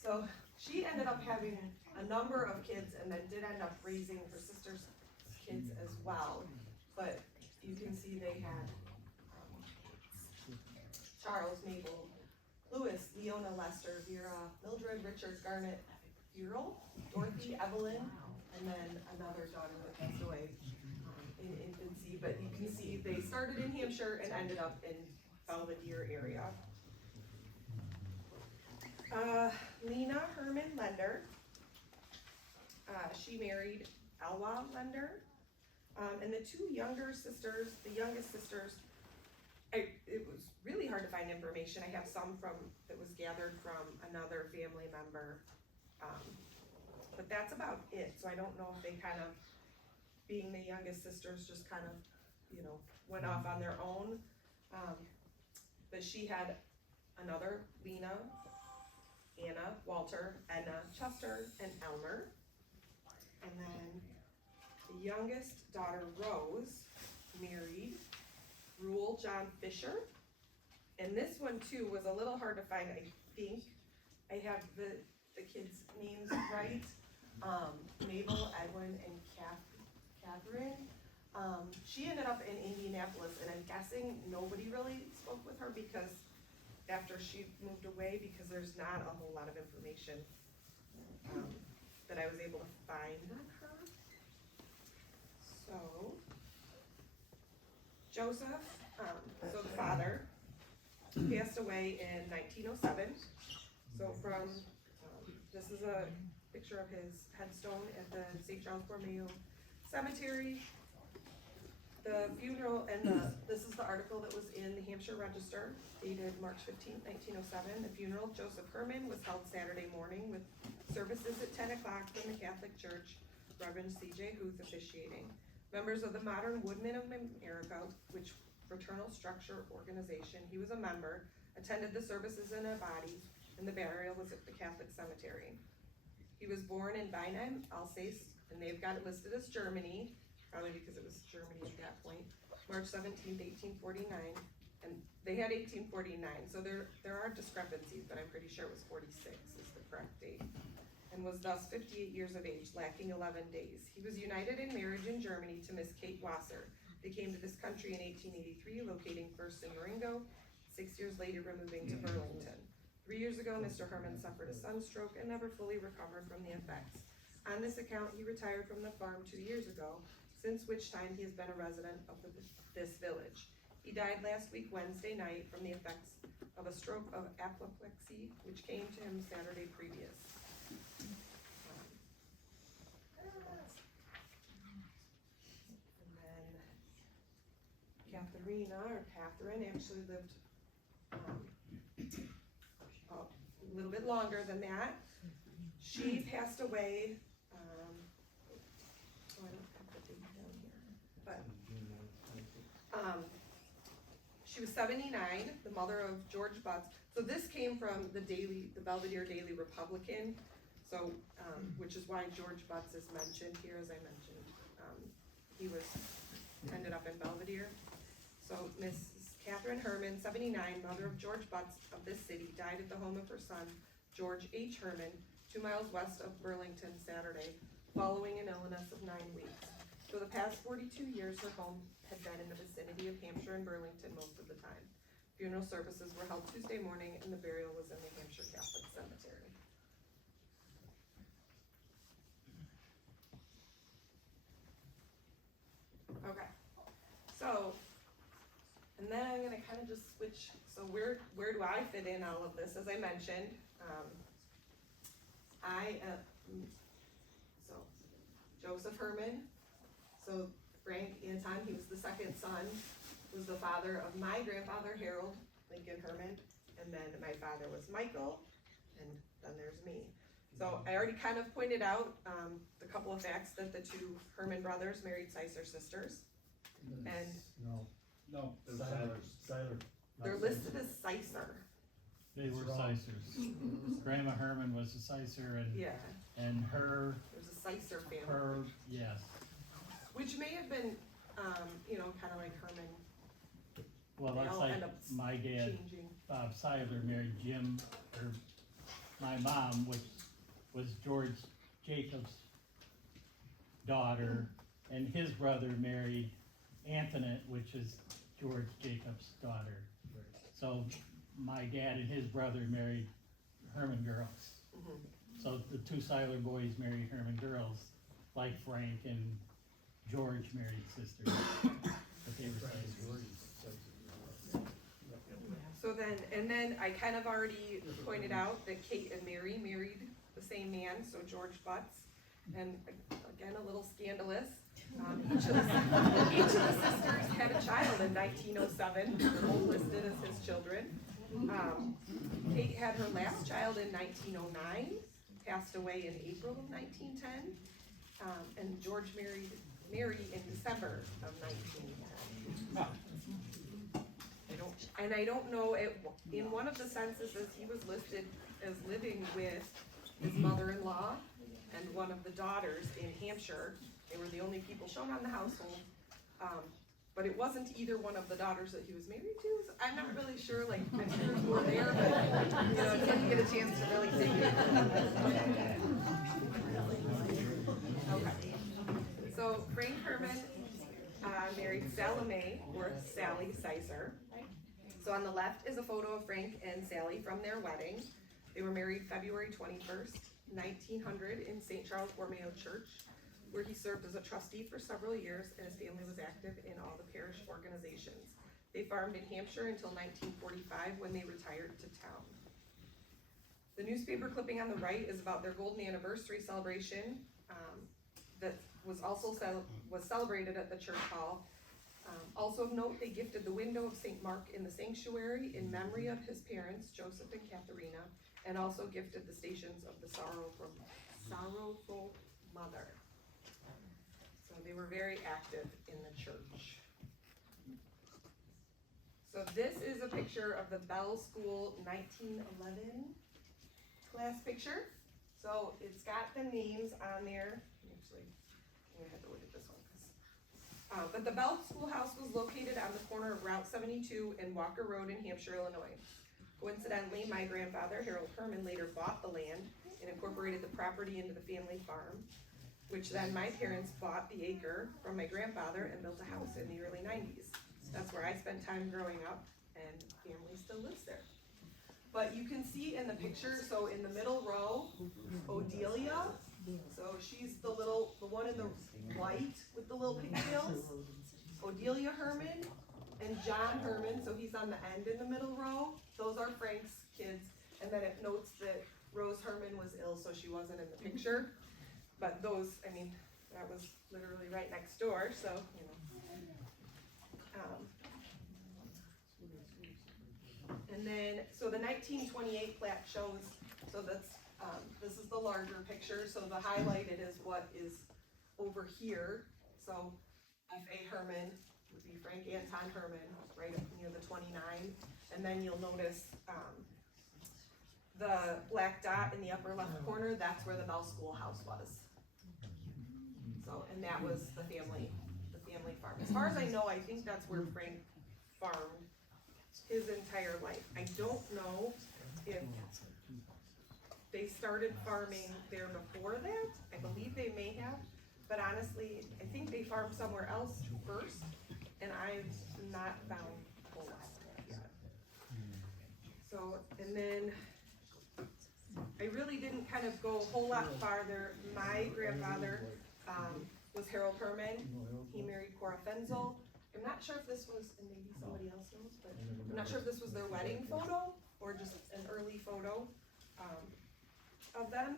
So she ended up having a number of kids and then did end up raising her sister's kids as well. But you can see they had Charles, Mabel, Louis, Leona, Lester, Vera, Mildred, Richard, Garnet, Burrell, Dorothy, Evelyn, and then another daughter that passed away in infancy. But you can see they started in Hampshire and ended up in Belvedere area. Lena Herrmann Lender, she married Alwa Lender, and the two younger sisters, the youngest sisters, it was really hard to find information. I have some that was gathered from another family member, but that's about it. So I don't know if they kind of, being the youngest sisters, just kind of, went off on their own. But she had another Lena, Anna, Walter, Edna, Chester, and Elmer. And then the youngest daughter, Rose, married Rule John Fisher. And this one too was a little hard to find, I think. I have the kids' names right. Mabel, Edwin, and Catherine. She ended up in Indianapolis, and I'm guessing nobody really spoke with her because after she moved away, because there's not a whole lot of information that I was able to find on her. So, Joseph, so the father, passed away in 1907. So from, this is a picture of his headstone at the St. Charles Borromeo Cemetery. The funeral, and this is the article that was in the Hampshire Register, dated March 15, 1907. The funeral of Joseph Herrmann was held Saturday morning with services at 10 o'clock from the Catholic Church, Reverend C.J. Huth officiating. Members of the Modern Woodmen of America, which fraternal structure organization he was a member, attended the services in a body, and the burial was at the Catholic cemetery. He was born in Beinheim, Alsace, and they've got it listed as Germany, probably because it was Germany at that point, March 17th, 1849, and they had 1849, so there are discrepancies, but I'm pretty sure it was 46 is the correct date, and was thus 58 years of age, lacking 11 days. He was united in marriage in Germany to Miss Kate Wasser. They came to this country in 1883, locating first in Marengo, 6 years later removing to Burlington. 3 years ago, Mr. Herrmann suffered a sunstroke and never fully recovered from the effects. On this account, he retired from the farm 2 years ago, since which time he has been a resident of this village. He died last week, Wednesday night, from the effects of a stroke of apoplexy, which came to him Saturday previous. And then Catherine actually lived a little bit longer than that. She passed away, I don't have the date down here, but, she was 79, the mother of George Butts. So this came from the Belvedere Daily Republican, so, which is why George Butts is mentioned here, as I mentioned. He ended up in Belvedere. So Mrs. Catherine Herrmann, 79, mother of George Butts of this city, died at the home of her son, George H. Herrmann, 2 miles west of Burlington, Saturday, following an illness of 9 weeks. For the past 42 years, her home had been in the vicinity of Hampshire and Burlington most of the time. Funeral services were held Tuesday morning, and the burial was in the Hampshire Catholic Cemetery. Okay, so, and then I'm gonna kind of just switch. So where do I fit in all of this? As I mentioned, so Joseph Herrmann, so Frank Anton, he was the second son, was the father of my grandfather Harold Lincoln Herrmann, and then my father was Michael, and then there's me. So I already kind of pointed out the couple of facts that the two Herrmann brothers married Seyller sisters, and No, Seyller. they're listed as Seyller. they were Seyssers. Grandma Herman was a Seysser Yeah, and her, there's a Seyller family, yes. which may have been, kind of like Herrmann. Well, They that's all like end up my dad, changing. Bob Seyler married Jim, or my mom, which was George Jacobs' daughter, and his brother married Antoinette, which is George Jacobs' daughter. So my dad and his brother married Herman girls. Mhm. So the two Seyler boys married Herman girls, like Frank and George married sisters. But they were Seysers. So then I kind of already pointed out that Kate and Mary married the same man, so George Butts. And again, a little scandalous. Each of the sisters had a child in 1907, both listed as his children. Kate had her last child in 1909, passed away in April of 1910, and George married Mary in December of 1910. I don't know, in one of the censuses, he was listed as living with his mother-in-law and one of the daughters in Hampshire. They were the only people shown on the household. But but it wasn't either one of the daughters that he was married to. So I'm not really sure, like, pictures were there, but, you know, didn't get a chance to really dig in. Okay. So Frank Herrmann married Salome, or Sally Seyller. So on the left is a photo of Frank and Sally from their wedding. They were married February 21st, 1900 in St. Charles Borromeo Church, where he served as a trustee for several years, and his family was active in all the parish organizations. They farmed in Hampshire until 1945, when they retired to town. The newspaper clipping on the right is about their golden anniversary celebration that was also was celebrated at the church hall. Also of note, they gifted the window of St. Mark in the sanctuary in memory of his parents, Joseph and Katharina, and also gifted the stations of the sorrowful mother. So they were very active in the church. So this is a picture of the Bell School 1911 class picture. So it's got the names on there. Actually, I'm gonna have to look at this one. But the Bell Schoolhouse was located on the corner of Route 72 and Walker Road in Hampshire, Illinois. Coincidentally, my grandfather, Harold Herrmann, later bought the land and incorporated the property into the family farm, which then my parents bought the acre from my grandfather and built a house in the early 90s. That's where I spent time growing up, and family still lives there. But you can see in the picture, so in the middle row, Odelia. So she's the one in the white with the little pigtails. Odelia Herrmann and John Herrmann, so he's on the end in the middle row. Those are Frank's kids. And then it notes that Rose Herrmann was ill, so she wasn't in the picture. But those, I mean, that was literally right next door, so, you know. And then, so the 1928 plat shows, so that's, this is the larger picture, so the highlighted is what is over here. So F.A. Herrmann would be Frank Anton Herrmann, right up near the 29. And then you'll notice the black dot in the upper left corner, that's where the Bell Schoolhouse was. So, and that was the family farm. As far as I know, I think that's where Frank farmed his entire life. I don't know if they started farming there before that. I believe they may have, but honestly, I think they farmed somewhere else first, and I've not found a whole lot yet. So, and then I really didn't kind of go a whole lot farther. My grandfather was Harold Herrmann. He married Cora Fenzel. I'm not sure if this was, and maybe somebody else knows, but I'm not sure if this was their wedding photo or just an early photo of them.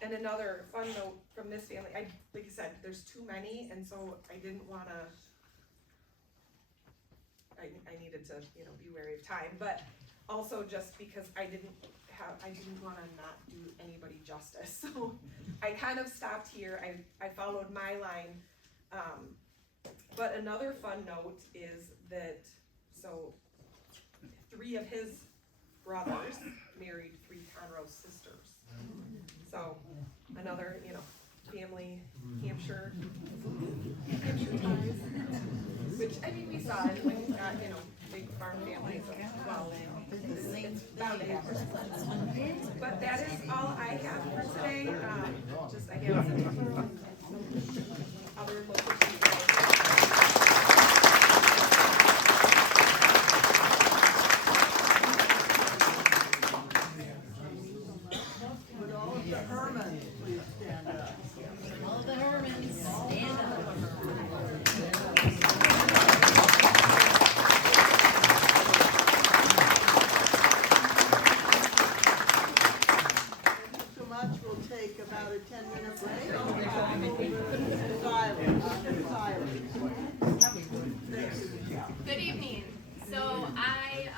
And another fun note from this family, like I said, there's too many, and so I didn't want to, I needed to, you know, be wary of time, but also just because I didn't want to not do anybody justice. So I kind of stopped here. I followed my line. But another fun note is that, so 3 of his brothers married 3 Conroe sisters. So another, you know, family, Hampshire ties, which I mean we saw it when you've got, you know, big farm families as well. It's bound to happen. But that is all I have for today. Just I have some other locations. Would all of the Herrmanns please stand up? All the Herrmanns, stand up. So much, we'll take about a 10-minute break. Good evening. So I,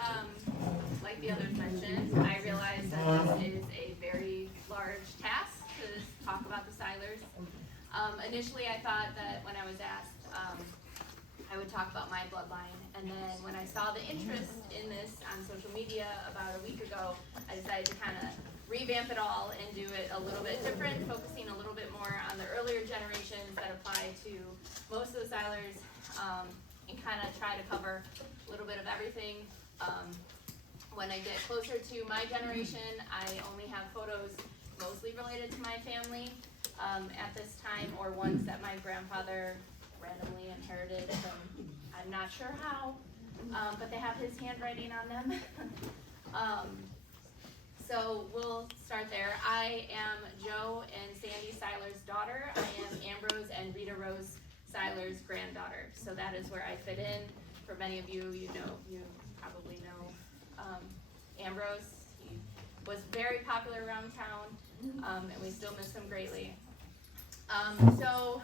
like the others mentioned, I realized that this is a very large task to talk about the Seylers. Initially I thought that when I was asked, I would talk about my bloodline, and then when I saw the interest in this on social media about a week ago, I decided to kind of revamp it all and do it a little bit different, focusing a little bit more on the earlier generations that apply to most of the Seylers, and kind of try to cover a little bit of everything. When I get closer to my generation, I only have photos mostly related to my family at this time, or ones that my grandfather randomly inherited from, I'm not sure how, but they have his handwriting on them. So we'll start there. I am Joe and Sandy Seyler's daughter. I am Ambrose and Rita Rose Seyler's granddaughter. So that is where I fit in. For many of you, you probably know Ambrose. He was very popular around town, and we still miss him greatly. So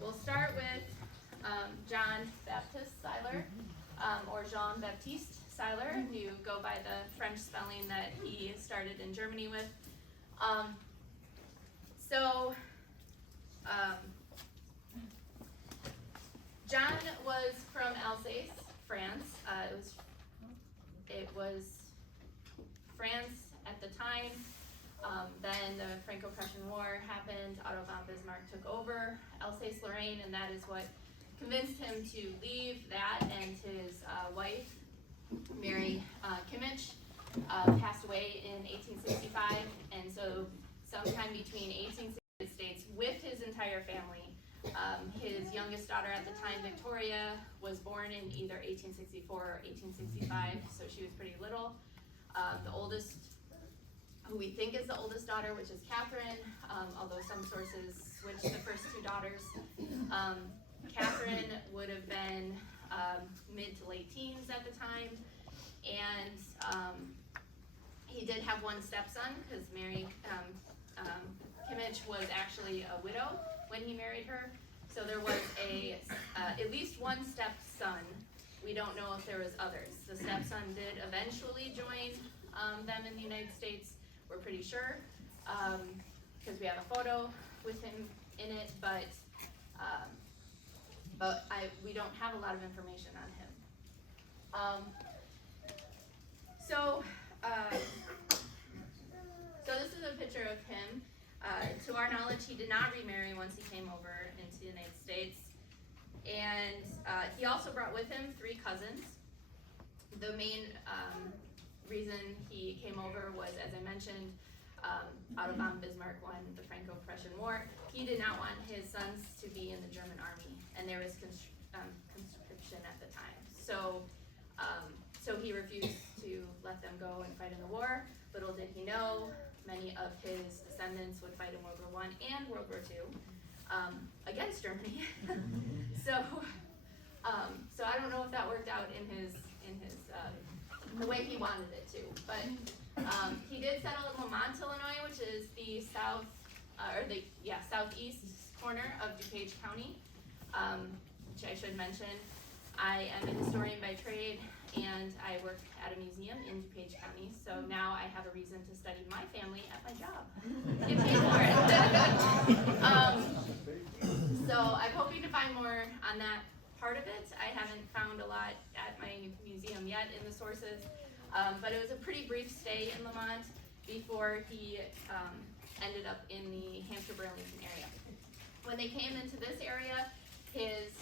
we'll start with John Baptiste Seyler, or Jean Baptiste Seyler, if you go by the French spelling that he started in Germany with. John was from Alsace, France. It was France at the time. Then the Franco-Prussian War happened. Otto von Bismarck took over Alsace-Lorraine, and that is what convinced him to leave that, and his wife, Mary Kimmich, passed away in 1865, and so sometime between 1860 States with his entire family. His youngest daughter at the time, Victoria, was born in either 1864 or 1865, so she was pretty little. The oldest, who we think is the oldest daughter, which is Catherine, although some sources switch the first two daughters. Catherine would have been mid to late teens at the time, and he did have one stepson, because Mary Kimmich was actually a widow when he married her. So there was at least one stepson. We don't know if there was others. The stepson did eventually join them in the United States, we're pretty sure, because we have a photo with him in it, but we don't have a lot of information on him. So this is a picture of him. To our knowledge, he did not remarry once he came over into the United States. And he also brought with him 3 cousins. The main reason he came over was, as I mentioned, Otto von Bismarck won the Franco-Prussian War. He did not want his sons to be in the German army, and there was conscription at the time. So he refused to let them go and fight in the war. Little did he know, many of his descendants would fight in World War I and World War II against Germany. So I don't know if that worked out in his the way he wanted it to. But he did settle in Lamont, Illinois, which is the southeast corner of DuPage County, which I should mention. I am a historian by trade, and I work at a museum in DuPage County, so now I have a reason to study my family at my job. Get paid for it. So I'm hoping to find more on that part of it. I haven't found a lot at my museum yet in the sources, but it was a pretty brief stay in Lamont before he ended up in the Hampshire-Burlington area. When they came into this area, his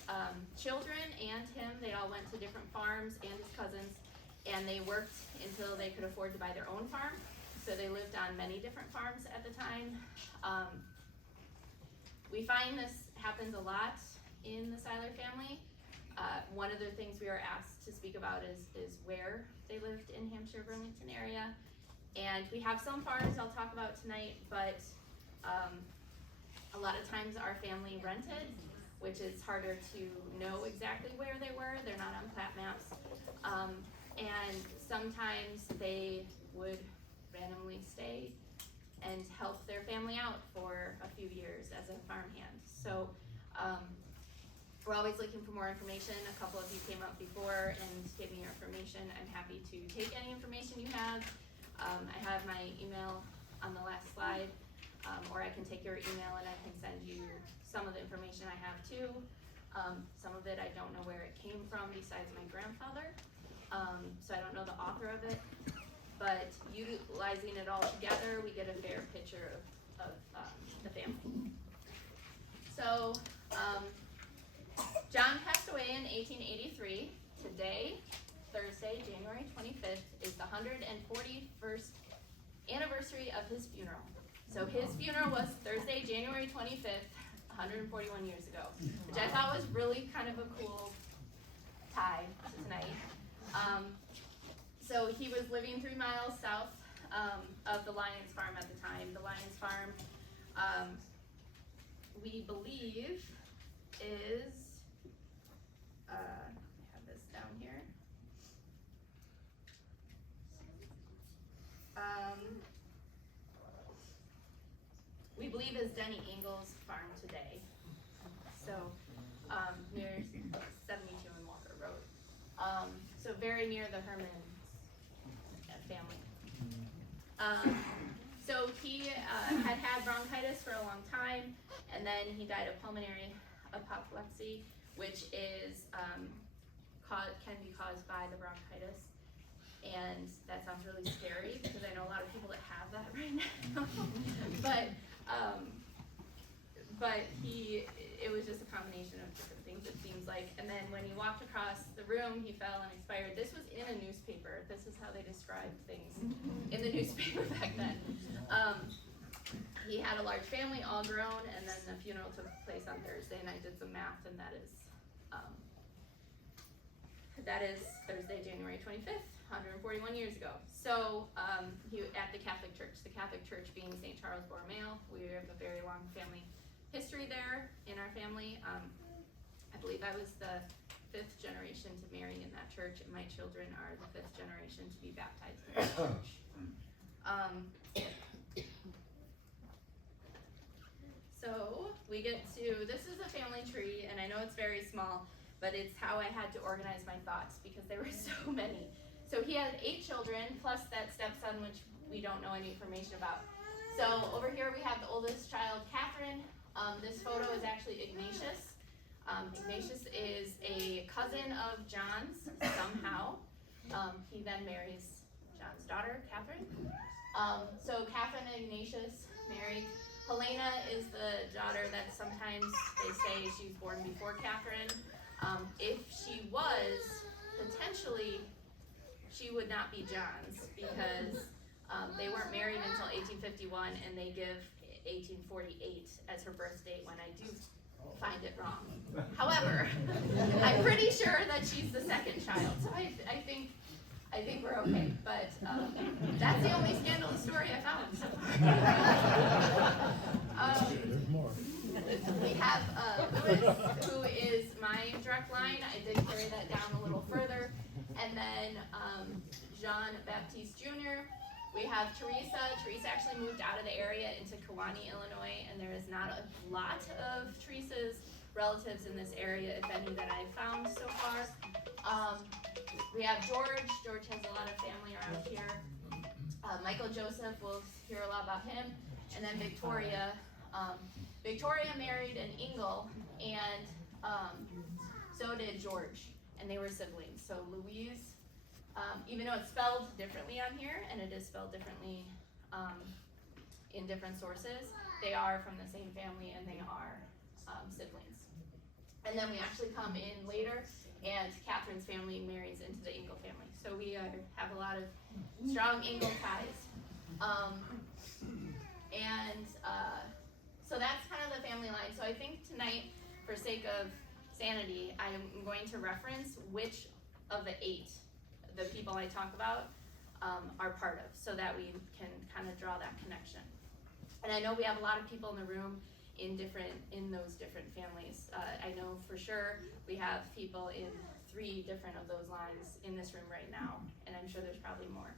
children and him, they all went to different farms, and his cousins, and they worked until they could afford to buy their own farm. So they lived on many different farms at the time. We find this happens a lot in the Seyler family. One of the things we are asked to speak about is where they lived in Hampshire-Burlington area. And we have some farms I'll talk about tonight, but a lot of times our family rented, which is harder to know exactly where they were. They're not on plat maps. And sometimes they would randomly stay and help their family out for a few years as a farmhand. So we're always looking for more information. A couple of you came up before and gave me your information. I'm happy to take any information you have. I have my email on the last slide, or I can take your email and I can send you some of the information I have too. Some of it I don't know where it came from besides my grandfather, so I don't know the author of it, but utilizing it all together, we get a fair picture of the family. So John passed away in 1883. Today, Thursday, January 25th, is the 141st anniversary of his funeral. So his funeral was Thursday, January 25th, 141 years ago, which I thought was really kind of a cool tie to tonight. So he was living 3 miles south of the Lions Farm at the time. The Lions Farm, we believe, is, I have this down here. We believe is Denny Engel's farm today. So, near 72 and Walker Road. So very near the Herrmann family. So he had bronchitis for a long time, and then he died of pulmonary apoplexy, which is can be caused by the bronchitis. And that sounds really scary because I know a lot of people that have that right now. but it was just a combination of different things, it seems like. And then when he walked across the room, he fell and expired. This was in a newspaper. This is how they described things in the newspaper back then. He had a large family, all grown, and then the funeral took place on Thursday, and I did some math, and that is Thursday, January 25th, 141 years ago. So he at the Catholic Church being St. Charles Borromeo. We have a very long family history there in our family. I believe I was the 5th generation to marry in that church, and my children are the 5th generation to be baptized in that church. So we get to, this is a family tree, and I know it's very small, but it's how I had to organize my thoughts because there were so many. So he had 8 children, plus that stepson, which we don't know any information about. So over here we have the oldest child, Catherine. This photo is actually Ignatius. Ignatius is a cousin of John's somehow. He then marries John's daughter, Catherine. So Catherine and Ignatius married. Helena is the daughter that sometimes they say she's born before Catherine. If she was, potentially, she would not be John's because they weren't married until 1851, and they give 1848 as her birth date when I do find it wrong. However, I'm pretty sure that she's the second child, so I think we're okay, but that's the only scandalous story I found so far. We have Louis, who is my direct line. I did carry that down a little further. And then Jean Baptiste Jr. We have Teresa. Teresa actually moved out of the area into Kewanee, Illinois, and there is not a lot of Teresa's relatives in this area, if any, that I've found so far. We have George. George has a lot of family around here. Michael Joseph, we'll hear a lot about him. And then Victoria. Victoria married an Engel, and so did George, and they were siblings. So Louise, even though it's spelled differently on here, and it is spelled differently in different sources, they are from the same family, and they are siblings. And then we actually come in later, and Catherine's family marries into the Engel family. So we have a lot of strong Engel ties. So that's kind of the family line. So I think tonight, for sake of sanity, I'm going to reference which of the 8, the people I talk about, are part of, so that we can kind of draw that connection. And I know we have a lot of people in the room in those different families. I know for sure we have people in 3 different of those lines in this room right now, and I'm sure there's probably more.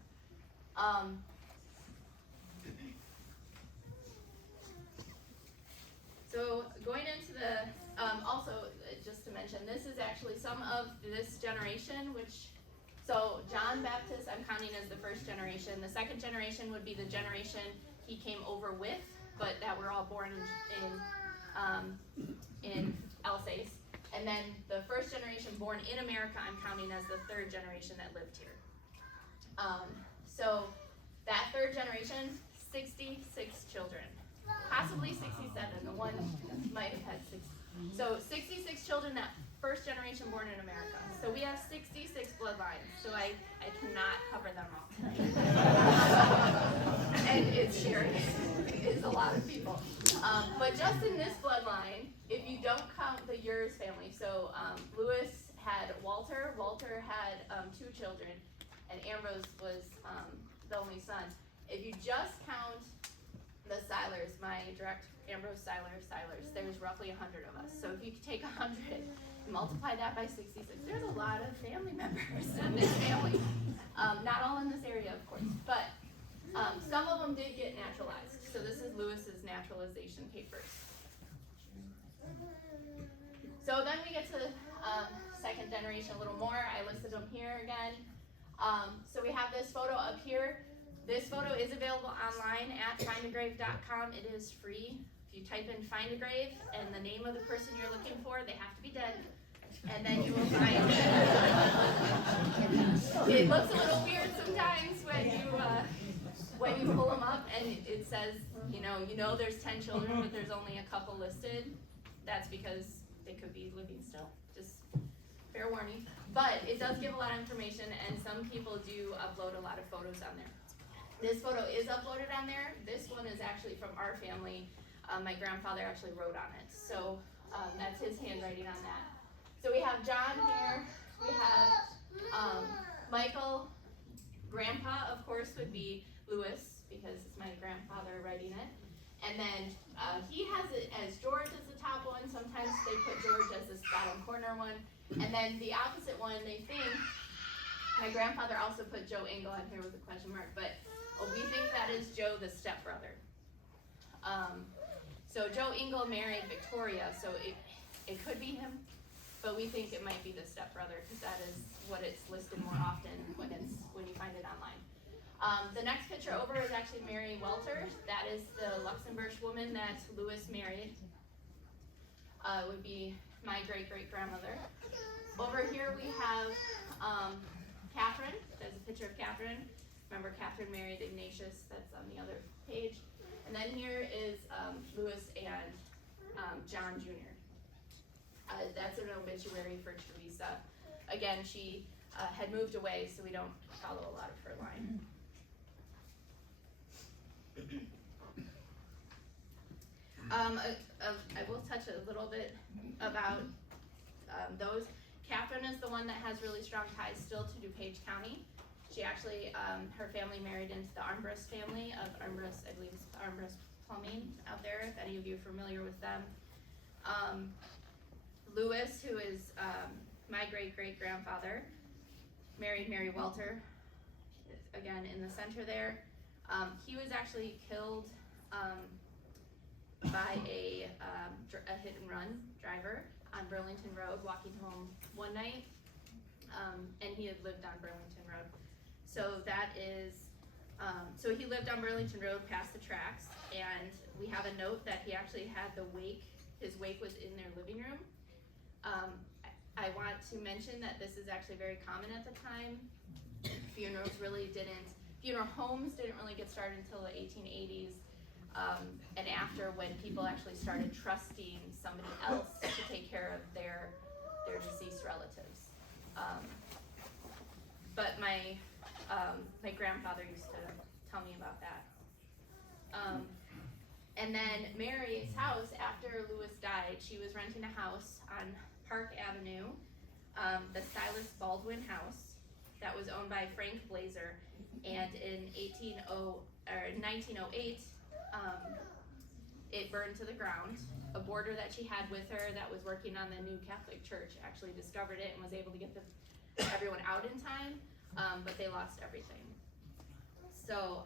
So going into the, also just to mention, this is actually some of this generation, so John Baptist I'm counting as the first generation. The second generation would be the generation he came over with, but that were all born in Alsace. And then the first generation born in America I'm counting as the 3rd generation that lived here. So that 3rd generation, 66 children. Possibly 67, the one might have had 60. So 66 children that first generation born in America. So we have 66 bloodlines, so I cannot cover them all tonight. And it's scary. It's a lot of people. But just in this bloodline, if you don't count the Urs family, so Lewis had Walter. Walter had 2 children, and Ambrose was the only son. If you just count the Seylers, my direct Ambrose Seyllers, there's roughly 100 of us. So if you take 100 and multiply that by 66, there's a lot of family members in this family. Not all in this area, of course, but some of them did get naturalized. So this is Lewis's naturalization papers. So then we get to second generation a little more. I listed them here again. So we have this photo up here. This photo is available online at findagrave.com. It is free. If you type in find a grave and the name of the person you're looking for, they have to be dead. And then you will find it looks a little weird sometimes when you pull them up and it says, you know there's 10 children, but there's only a couple listed. That's because they could be living still. Just fair warning. But it does give a lot of information, and some people do upload a lot of photos on there. This photo is uploaded on there. This one is actually from our family. My grandfather actually wrote on it. So that's his handwriting on that. So we have John here. We have Michael. Grandpa, of course, would be Lewis, because it's my grandfather writing it. And then he has it as George as the top one. Sometimes they put George as this bottom corner one. And then the opposite one, they think, my grandfather also put Joe Engel on here with a question mark, but we think that is Joe, the stepbrother. So Joe Engel married Victoria, so it could be him, but we think it might be the stepbrother, because that is what it's listed more often when you find it online. The next picture over is actually Mary Welter. That is the Luxembourg woman that Lewis married. Would be my great-great-grandmother. Over here we have Catherine. There's a picture of Catherine. Remember, Catherine married Ignatius. That's on the other page. And then here is Lewis and John Jr. That's an obituary for Teresa. Again, she had moved away, so we don't follow a lot of her line. I will touch a little bit about those. Catherine is the one that has really strong ties still to DuPage County. She actually, her family married into the Armbrust family of Armbrust, I believe it's Armbrust Plumbing out there, if any of you are familiar with them. Lewis, who is my great-great-grandfather, married Mary Welter, again in the center there. He was actually killed by a hit-and-run driver on Burlington Road, walking home one night, and he had lived on Burlington Road. So that is, so he lived on Burlington Road past the tracks, and we have a note that he actually had his wake was in their living room. I want to mention that this is actually very common at the time. Funeral homes didn't really get started until the 1880s. And after, when people actually started trusting somebody else to take care of their deceased relatives. But my grandfather used to tell me about that. And then Mary's house, after Lewis died, she was renting a house on Park Avenue, the Silas Baldwin house, that was owned by Frank Blazer. And in 1908, it burned to the ground. A boarder that she had with her that was working on the new Catholic Church actually discovered it and was able to get everyone out in time, but they lost everything. So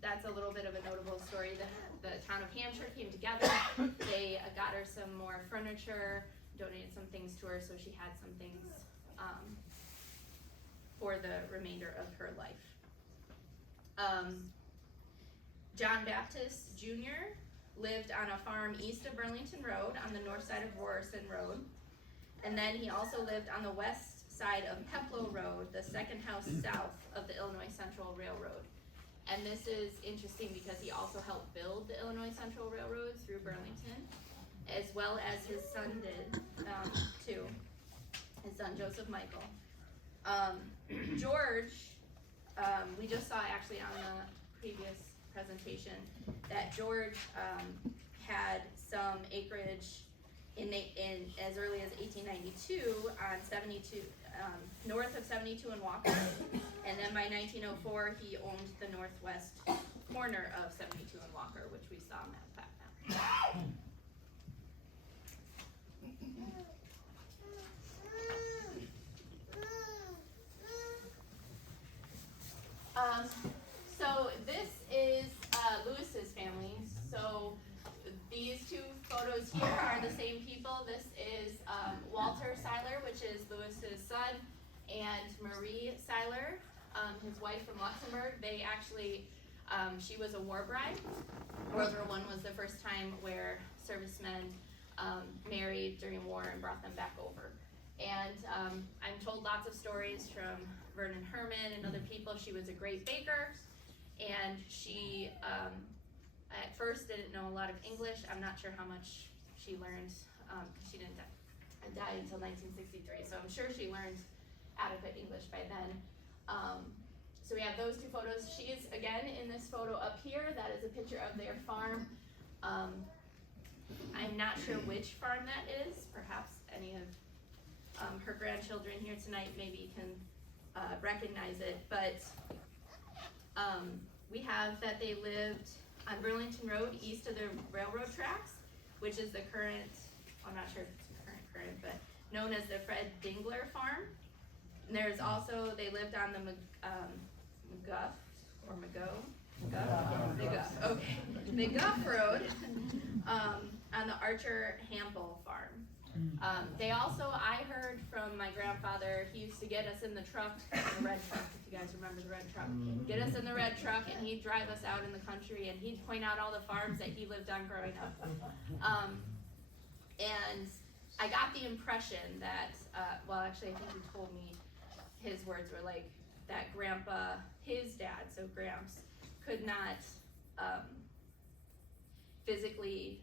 that's a little bit of a notable story. The town of Hampshire came together. They got her some more furniture, donated some things to her, so she had some things for the remainder of her life. John Baptist Jr. lived on a farm east of Burlington Road on the north side of Rorison Road. And then he also lived on the west side of Peploe Road, the second house south of the Illinois Central Railroad. And this is interesting because he also helped build the Illinois Central Railroad through Burlington. as well as his son did, too. His son Joseph Michael. George, we just saw actually on the previous presentation that George had some acreage in as early as 1892 on 72, north of 72 in Walker, and then by 1904 he owned the northwest corner of 72 in Walker, which we saw on that map. So this is Lewis's family. So these two photos here are the same people. This is Walter Seyller, which is Lewis's son, and Marie Seyller, his wife from Luxembourg. They actually, she was a war bride. World War I was the first time where servicemen married during war and brought them back over. And I'm told lots of stories from Vernon Herrmann and other people. She was a great baker, and she at first didn't know a lot of English. I'm not sure how much she learned, because she didn't die until 1963, so I'm sure she learned adequate English by then. So we have those two photos. She's again in this photo up here. That is a picture of their farm. I'm not sure which farm that is. Perhaps any of her grandchildren here tonight maybe can recognize it, but we have that they lived on Burlington Road east of the railroad tracks, which is the current, I'm not sure if it's current, but known as the Fred Dingler farm. And there's also, they lived on the McGuff Road on the Archer Hample farm. They also, I heard from my grandfather, he used to get us in the truck, the red truck, if you guys remember the red truck, get us in the red truck and he'd drive us out in the country and he'd point out all the farms that he lived on growing up. And I got the impression that, well actually I think he told me, his words were like, that grandpa, his dad, so Gramps, could not physically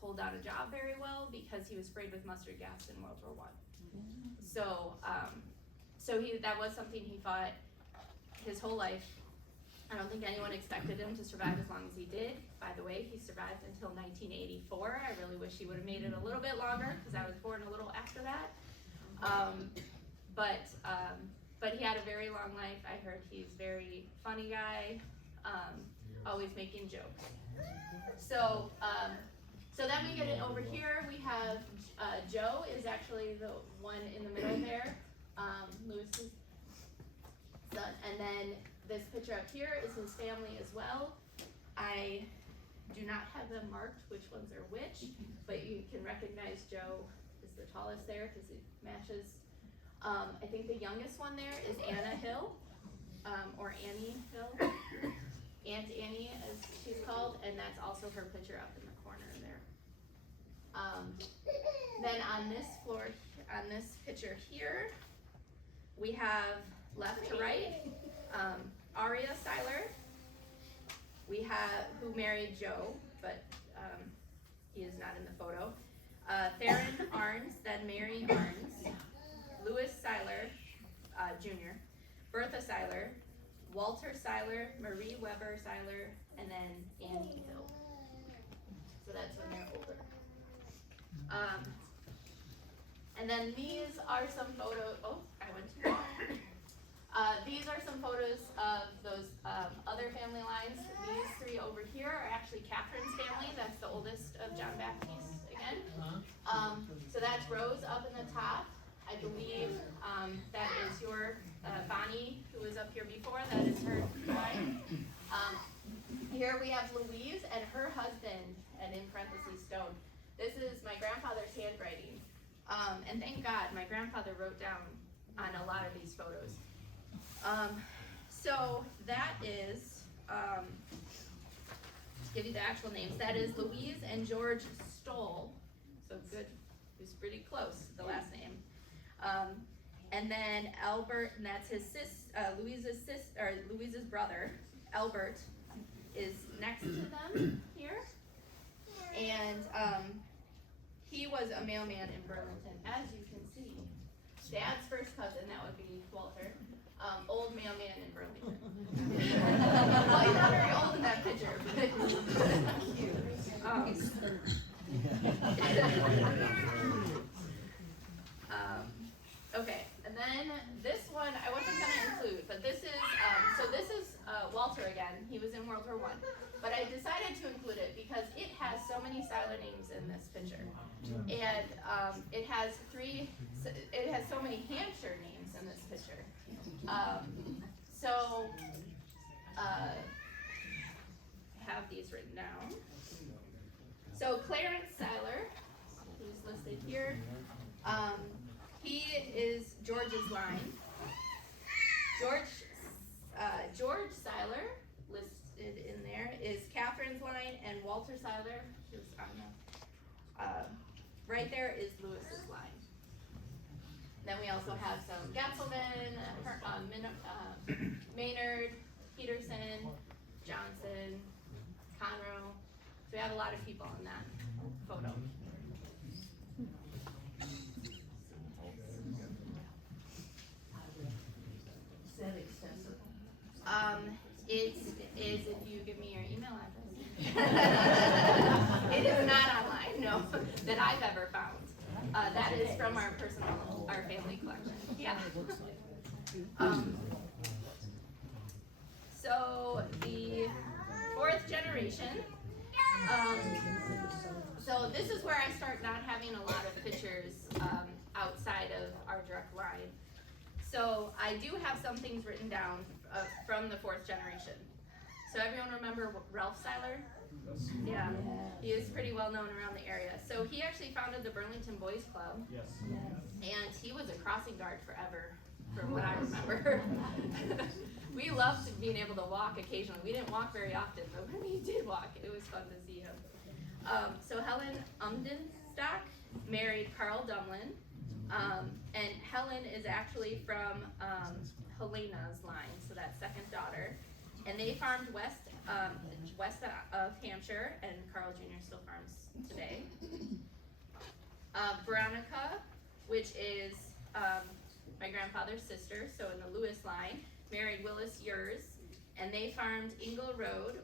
hold down a job very well because he was sprayed with mustard gas in World War I. So, that was something he fought his whole life. I don't think anyone expected him to survive as long as he did. By the way, he survived until 1984. I really wish he would have made it a little bit longer because I was born a little after that. But he had a very long life. I heard he's a very funny guy, always making jokes. So then we get it over here. We have Joe is actually the one in the middle there, Lewis's son. And then this picture up here is his family as well. I do not have them marked which ones are which, but you can recognize Joe is the tallest there because it matches. I think the youngest one there is Anna Hill, or Annie Hill, Aunt Annie as she's called, and that's also her picture up in the corner there. Then on this picture here, we have left to right, Aria Seyller, we have, who married Joe, but he is not in the photo, Theron Arns, then Mary Arns, Louis Seyller, Jr., Bertha Seyller, Walter Seyller, Marie Weber Seyller, and then Annie Hill. So that's when they're older. And then these are some photos, these are some photos of those other family lines. These three over here are actually Catherine's family. That's the oldest of John Baptiste again. So that's Rose up in the top. I believe that is your Bonnie, who was up here before. That is her wife. Here we have Louise and her husband, and in parentheses Stone. This is my grandfather's handwriting. And thank God my grandfather wrote down on a lot of these photos. So that is, to give you the actual names, that is Louise and George Stoll. So good, who's pretty close, the last name. And then Albert, and that's his Louise's brother, Albert, is next to them here. And he was a mailman in Burlington, as you can see. Dad's first cousin, that would be Walter, old mailman in Burlington. Well, he's not very old in that picture, but okay, and then this one I wasn't gonna include, but this is Walter again. He was in World War I, but I decided to include it because it has so many Seyller names in this picture, and it has so many Hampshire names in this picture. Have these written down. So Clarence Seyller, who's listed here, he is George's line. George Seyller, listed in there, is Catherine's line, and Walter Seyller, who's on the, right there is Lewis's line. Then we also have some Getzelman, Maynard, Peterson, Johnson, Conroe. So we have a lot of people in that photo. Is that extensive? It is if you give me your email address. It is not online, no, that I've ever found. That is from our family collection. Yeah. So the fourth generation. So this is where I start not having a lot of pictures outside of our direct line. So I do have some things written down from the fourth generation. So everyone remember Ralph Seyller? Yeah, he is pretty well known around the area. So he actually founded the Burlington Boys Club. Yes. And he was a crossing guard forever, from what I remember. We loved being able to walk occasionally. We didn't walk very often, but when we did walk, it was fun to see him. So Helen Umdenstock married Carl Dumlin. And Helen is actually from Helena's line, so that second daughter. And they farmed west of Hampshire, and Carl Jr. still farms today. Veronica, which is my grandfather's sister, so in the Lewis line, married Willis Yers, and they farmed Ingle Road,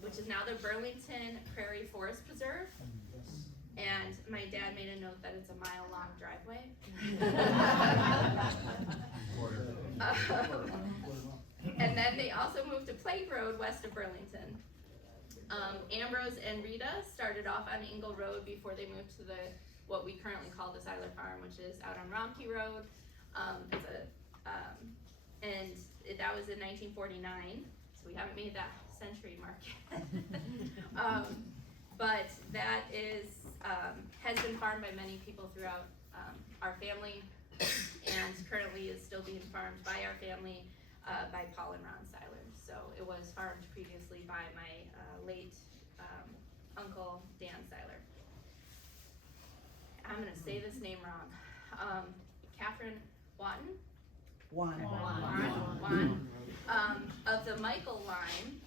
which is now the Burlington Prairie Forest Preserve. And my dad made a note that it's a mile-long driveway. And then they also moved to Plague Road west of Burlington. Ambrose and Rita started off on Ingle Road before they moved to what we currently call the Seyller Farm, which is out on Romkey Road. That was in 1949, so we haven't made that century mark yet. But that has been farmed by many people throughout our family, and currently is still being farmed by our family by Paul and Ron Seyller. So it was farmed previously by my late uncle Dan Seyller. I'm gonna say this name wrong. Catherine Watton. Juan. Of the Michael line,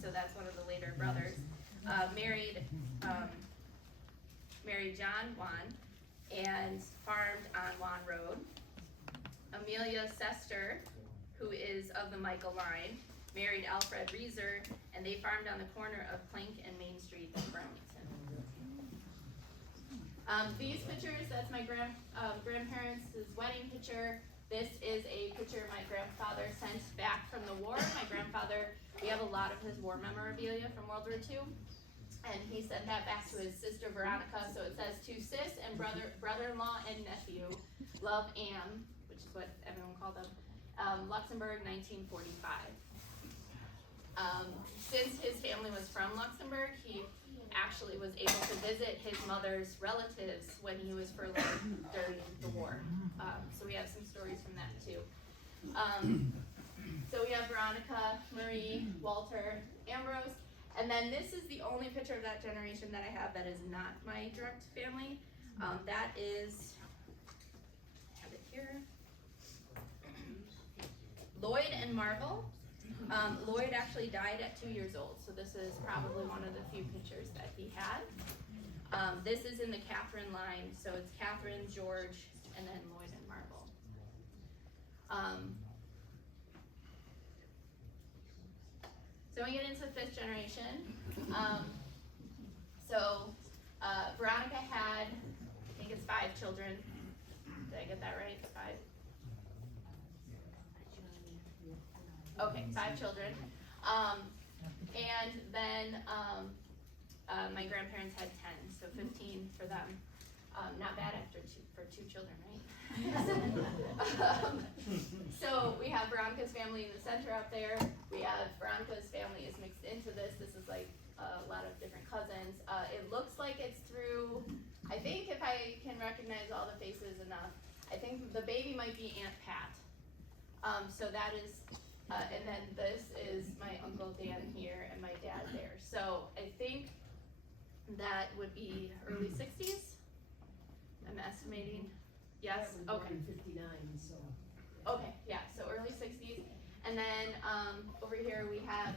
so that's one of the later brothers, married John Juan and farmed on Juan Road. Amelia Sester, who is of the Michael line, married Alfred Reeser, and they farmed on the corner of Plank and Main Street in Burlington. These pictures, that's my grandparents' wedding picture. This is a picture my grandfather sent back from the war. My grandfather, we have a lot of his war memorabilia from World War II, and he sent that back to his sister Veronica. So it says, to sis and brother-in-law and nephew, love Anne, which is what everyone called them, Luxembourg, 1945. Since his family was from Luxembourg, he actually was able to visit his mother's relatives when he was furloughed during the war. So we have some stories from that too. So we have Veronica, Marie, Walter, Ambrose, and then this is the only picture of that generation that I have that is not my direct family. That is, I have it here, Lloyd and Marvel. Lloyd actually died at 2 years old, so this is probably one of the few pictures that he had. This is in the Catherine line, so it's Catherine, George, and then Lloyd and Marble. So we get into fifth generation. Veronica had, I think it's 5 children. Did I get that right? 5? Okay, 5 children. And then my grandparents had 10, so 15 for them. Not bad for two children, right? So we have Veronica's family in the center up there. We have Veronica's family is mixed into this. This is like a lot of different cousins. It looks like it's through, I think if I can recognize all the faces enough, I think the baby might be Aunt Pat. So that is, and then this is my Uncle Dan here and my dad there. So I think that would be early 60s. I'm estimating. Yes. Okay. 59, so. Okay. Yeah. So early 60s, and then over here we have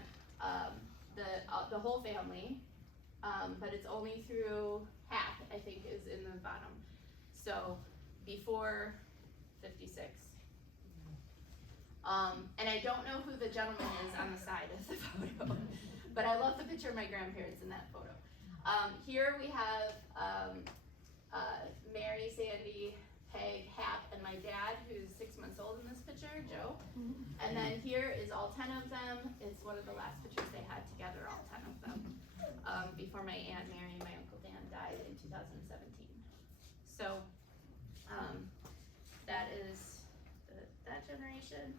the whole family, but it's only through half. I think is in the bottom. So before 56. And I don't know who the gentleman is on the side of the photo, but I love the picture of my grandparents in that photo. Here we have Mary, Sandy, Peg, Hap, and my dad, who's 6 months old in this picture, Joe. And then here is all 10 of them. It's one of the last pictures they had together, all 10 of them, before my Aunt Mary and my Uncle Dan died in 2017. So that is that generation.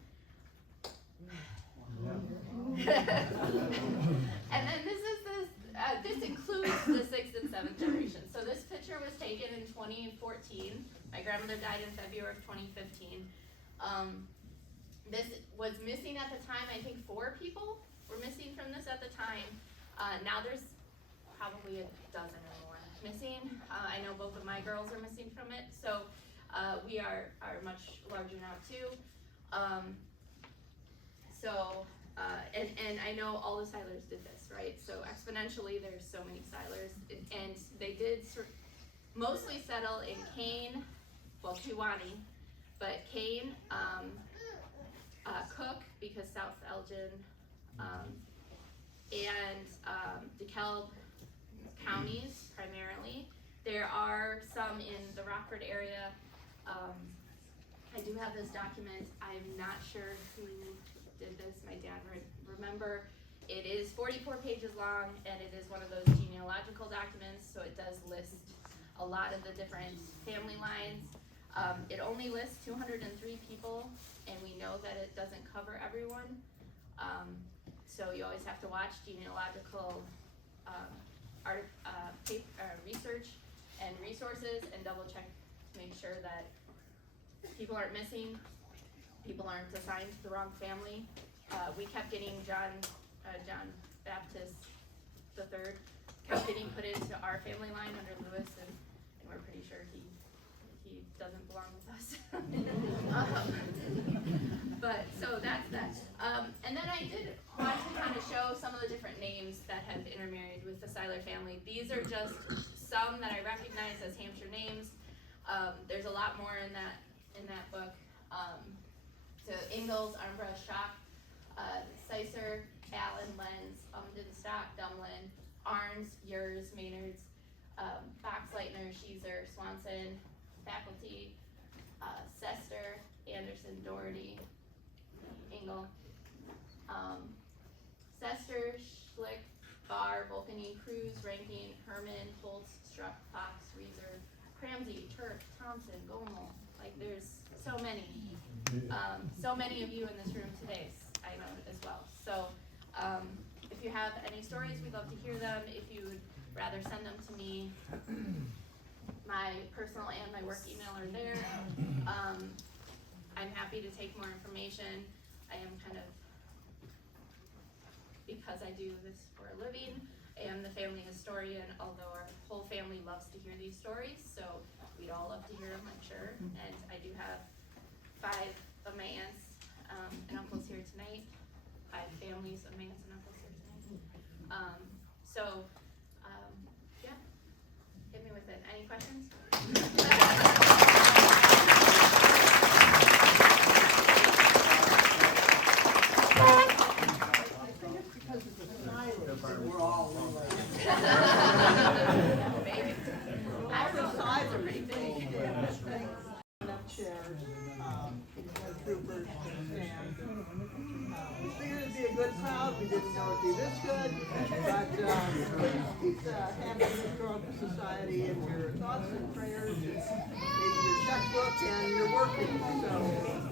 And then this includes the 6th and 7th generation. So this picture was taken in 2014. My grandmother died in February of 2015. This was missing at the time. I think 4 people were missing from this at the time. Now there's probably a dozen or more missing. I know both of my girls are missing from it. So we are much larger now too. And I know all the Seylers did this, right? So exponentially, there's so many Seylers, and they did mostly settle in Kane, well, Kewanee, but Kane, Cook, because South Elgin, and DeKalb counties primarily. There are some in the Rockford area. I do have this document. I'm not sure who did this. My dad would remember. It is 44 pages long, and it is one of those genealogical documents, so it does list a lot of the different family lines. It only lists 203 people, and we know that it doesn't cover everyone. So you always have to watch genealogical research and resources and double check to make sure that people aren't missing, people aren't assigned to the wrong family. We kept getting John Baptist III kept getting put into our family line under Lewis, and we're pretty sure he doesn't belong with us. But so that's that. And then I did want to kind of show some of the different names that have intermarried with the Seyller family. These are just some that I recognize as Hampshire names. There's a lot more in that book. So Ingalls, Armbrust, Shock, Sicer, Allen, Lenz, Umden, Stock, Dumlin, Arns, Yers, Maynards, Boxleitner, Sheezer, Swanson, Faculty, Sester, Anderson, Doherty, Engel, Sester, Schlick, Barr, Vulcany, Cruz, Rankin, Herrmann, Holtz, Struck, Fox, Reeser, Cramsey, Turk, Thompson, Gomel. Like there's so many. So many of you in this room today, I know as well. So if you have any stories, we'd love to hear them. If you would rather send them to me, my personal and my work email are there. I'm happy to take more information. I am kind of, because I do this for a living, I am the family historian, although our whole family loves to hear these stories, so we'd all love to hear them, I'm sure. And I do have 5 of my aunts and uncles here tonight, 5 families of my aunts and uncles here tonight. Yeah. Any questions? Because it's a silence, we're all related. All the sides are equally enough chairs, and troopers and we figured it'd be a good crowd, we didn't know it'd be this good, but, please keep the Hampshire Historical Society in your thoughts and prayers, maybe your checkbook and your working, so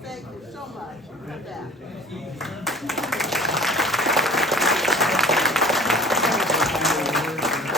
thank you so much, come back.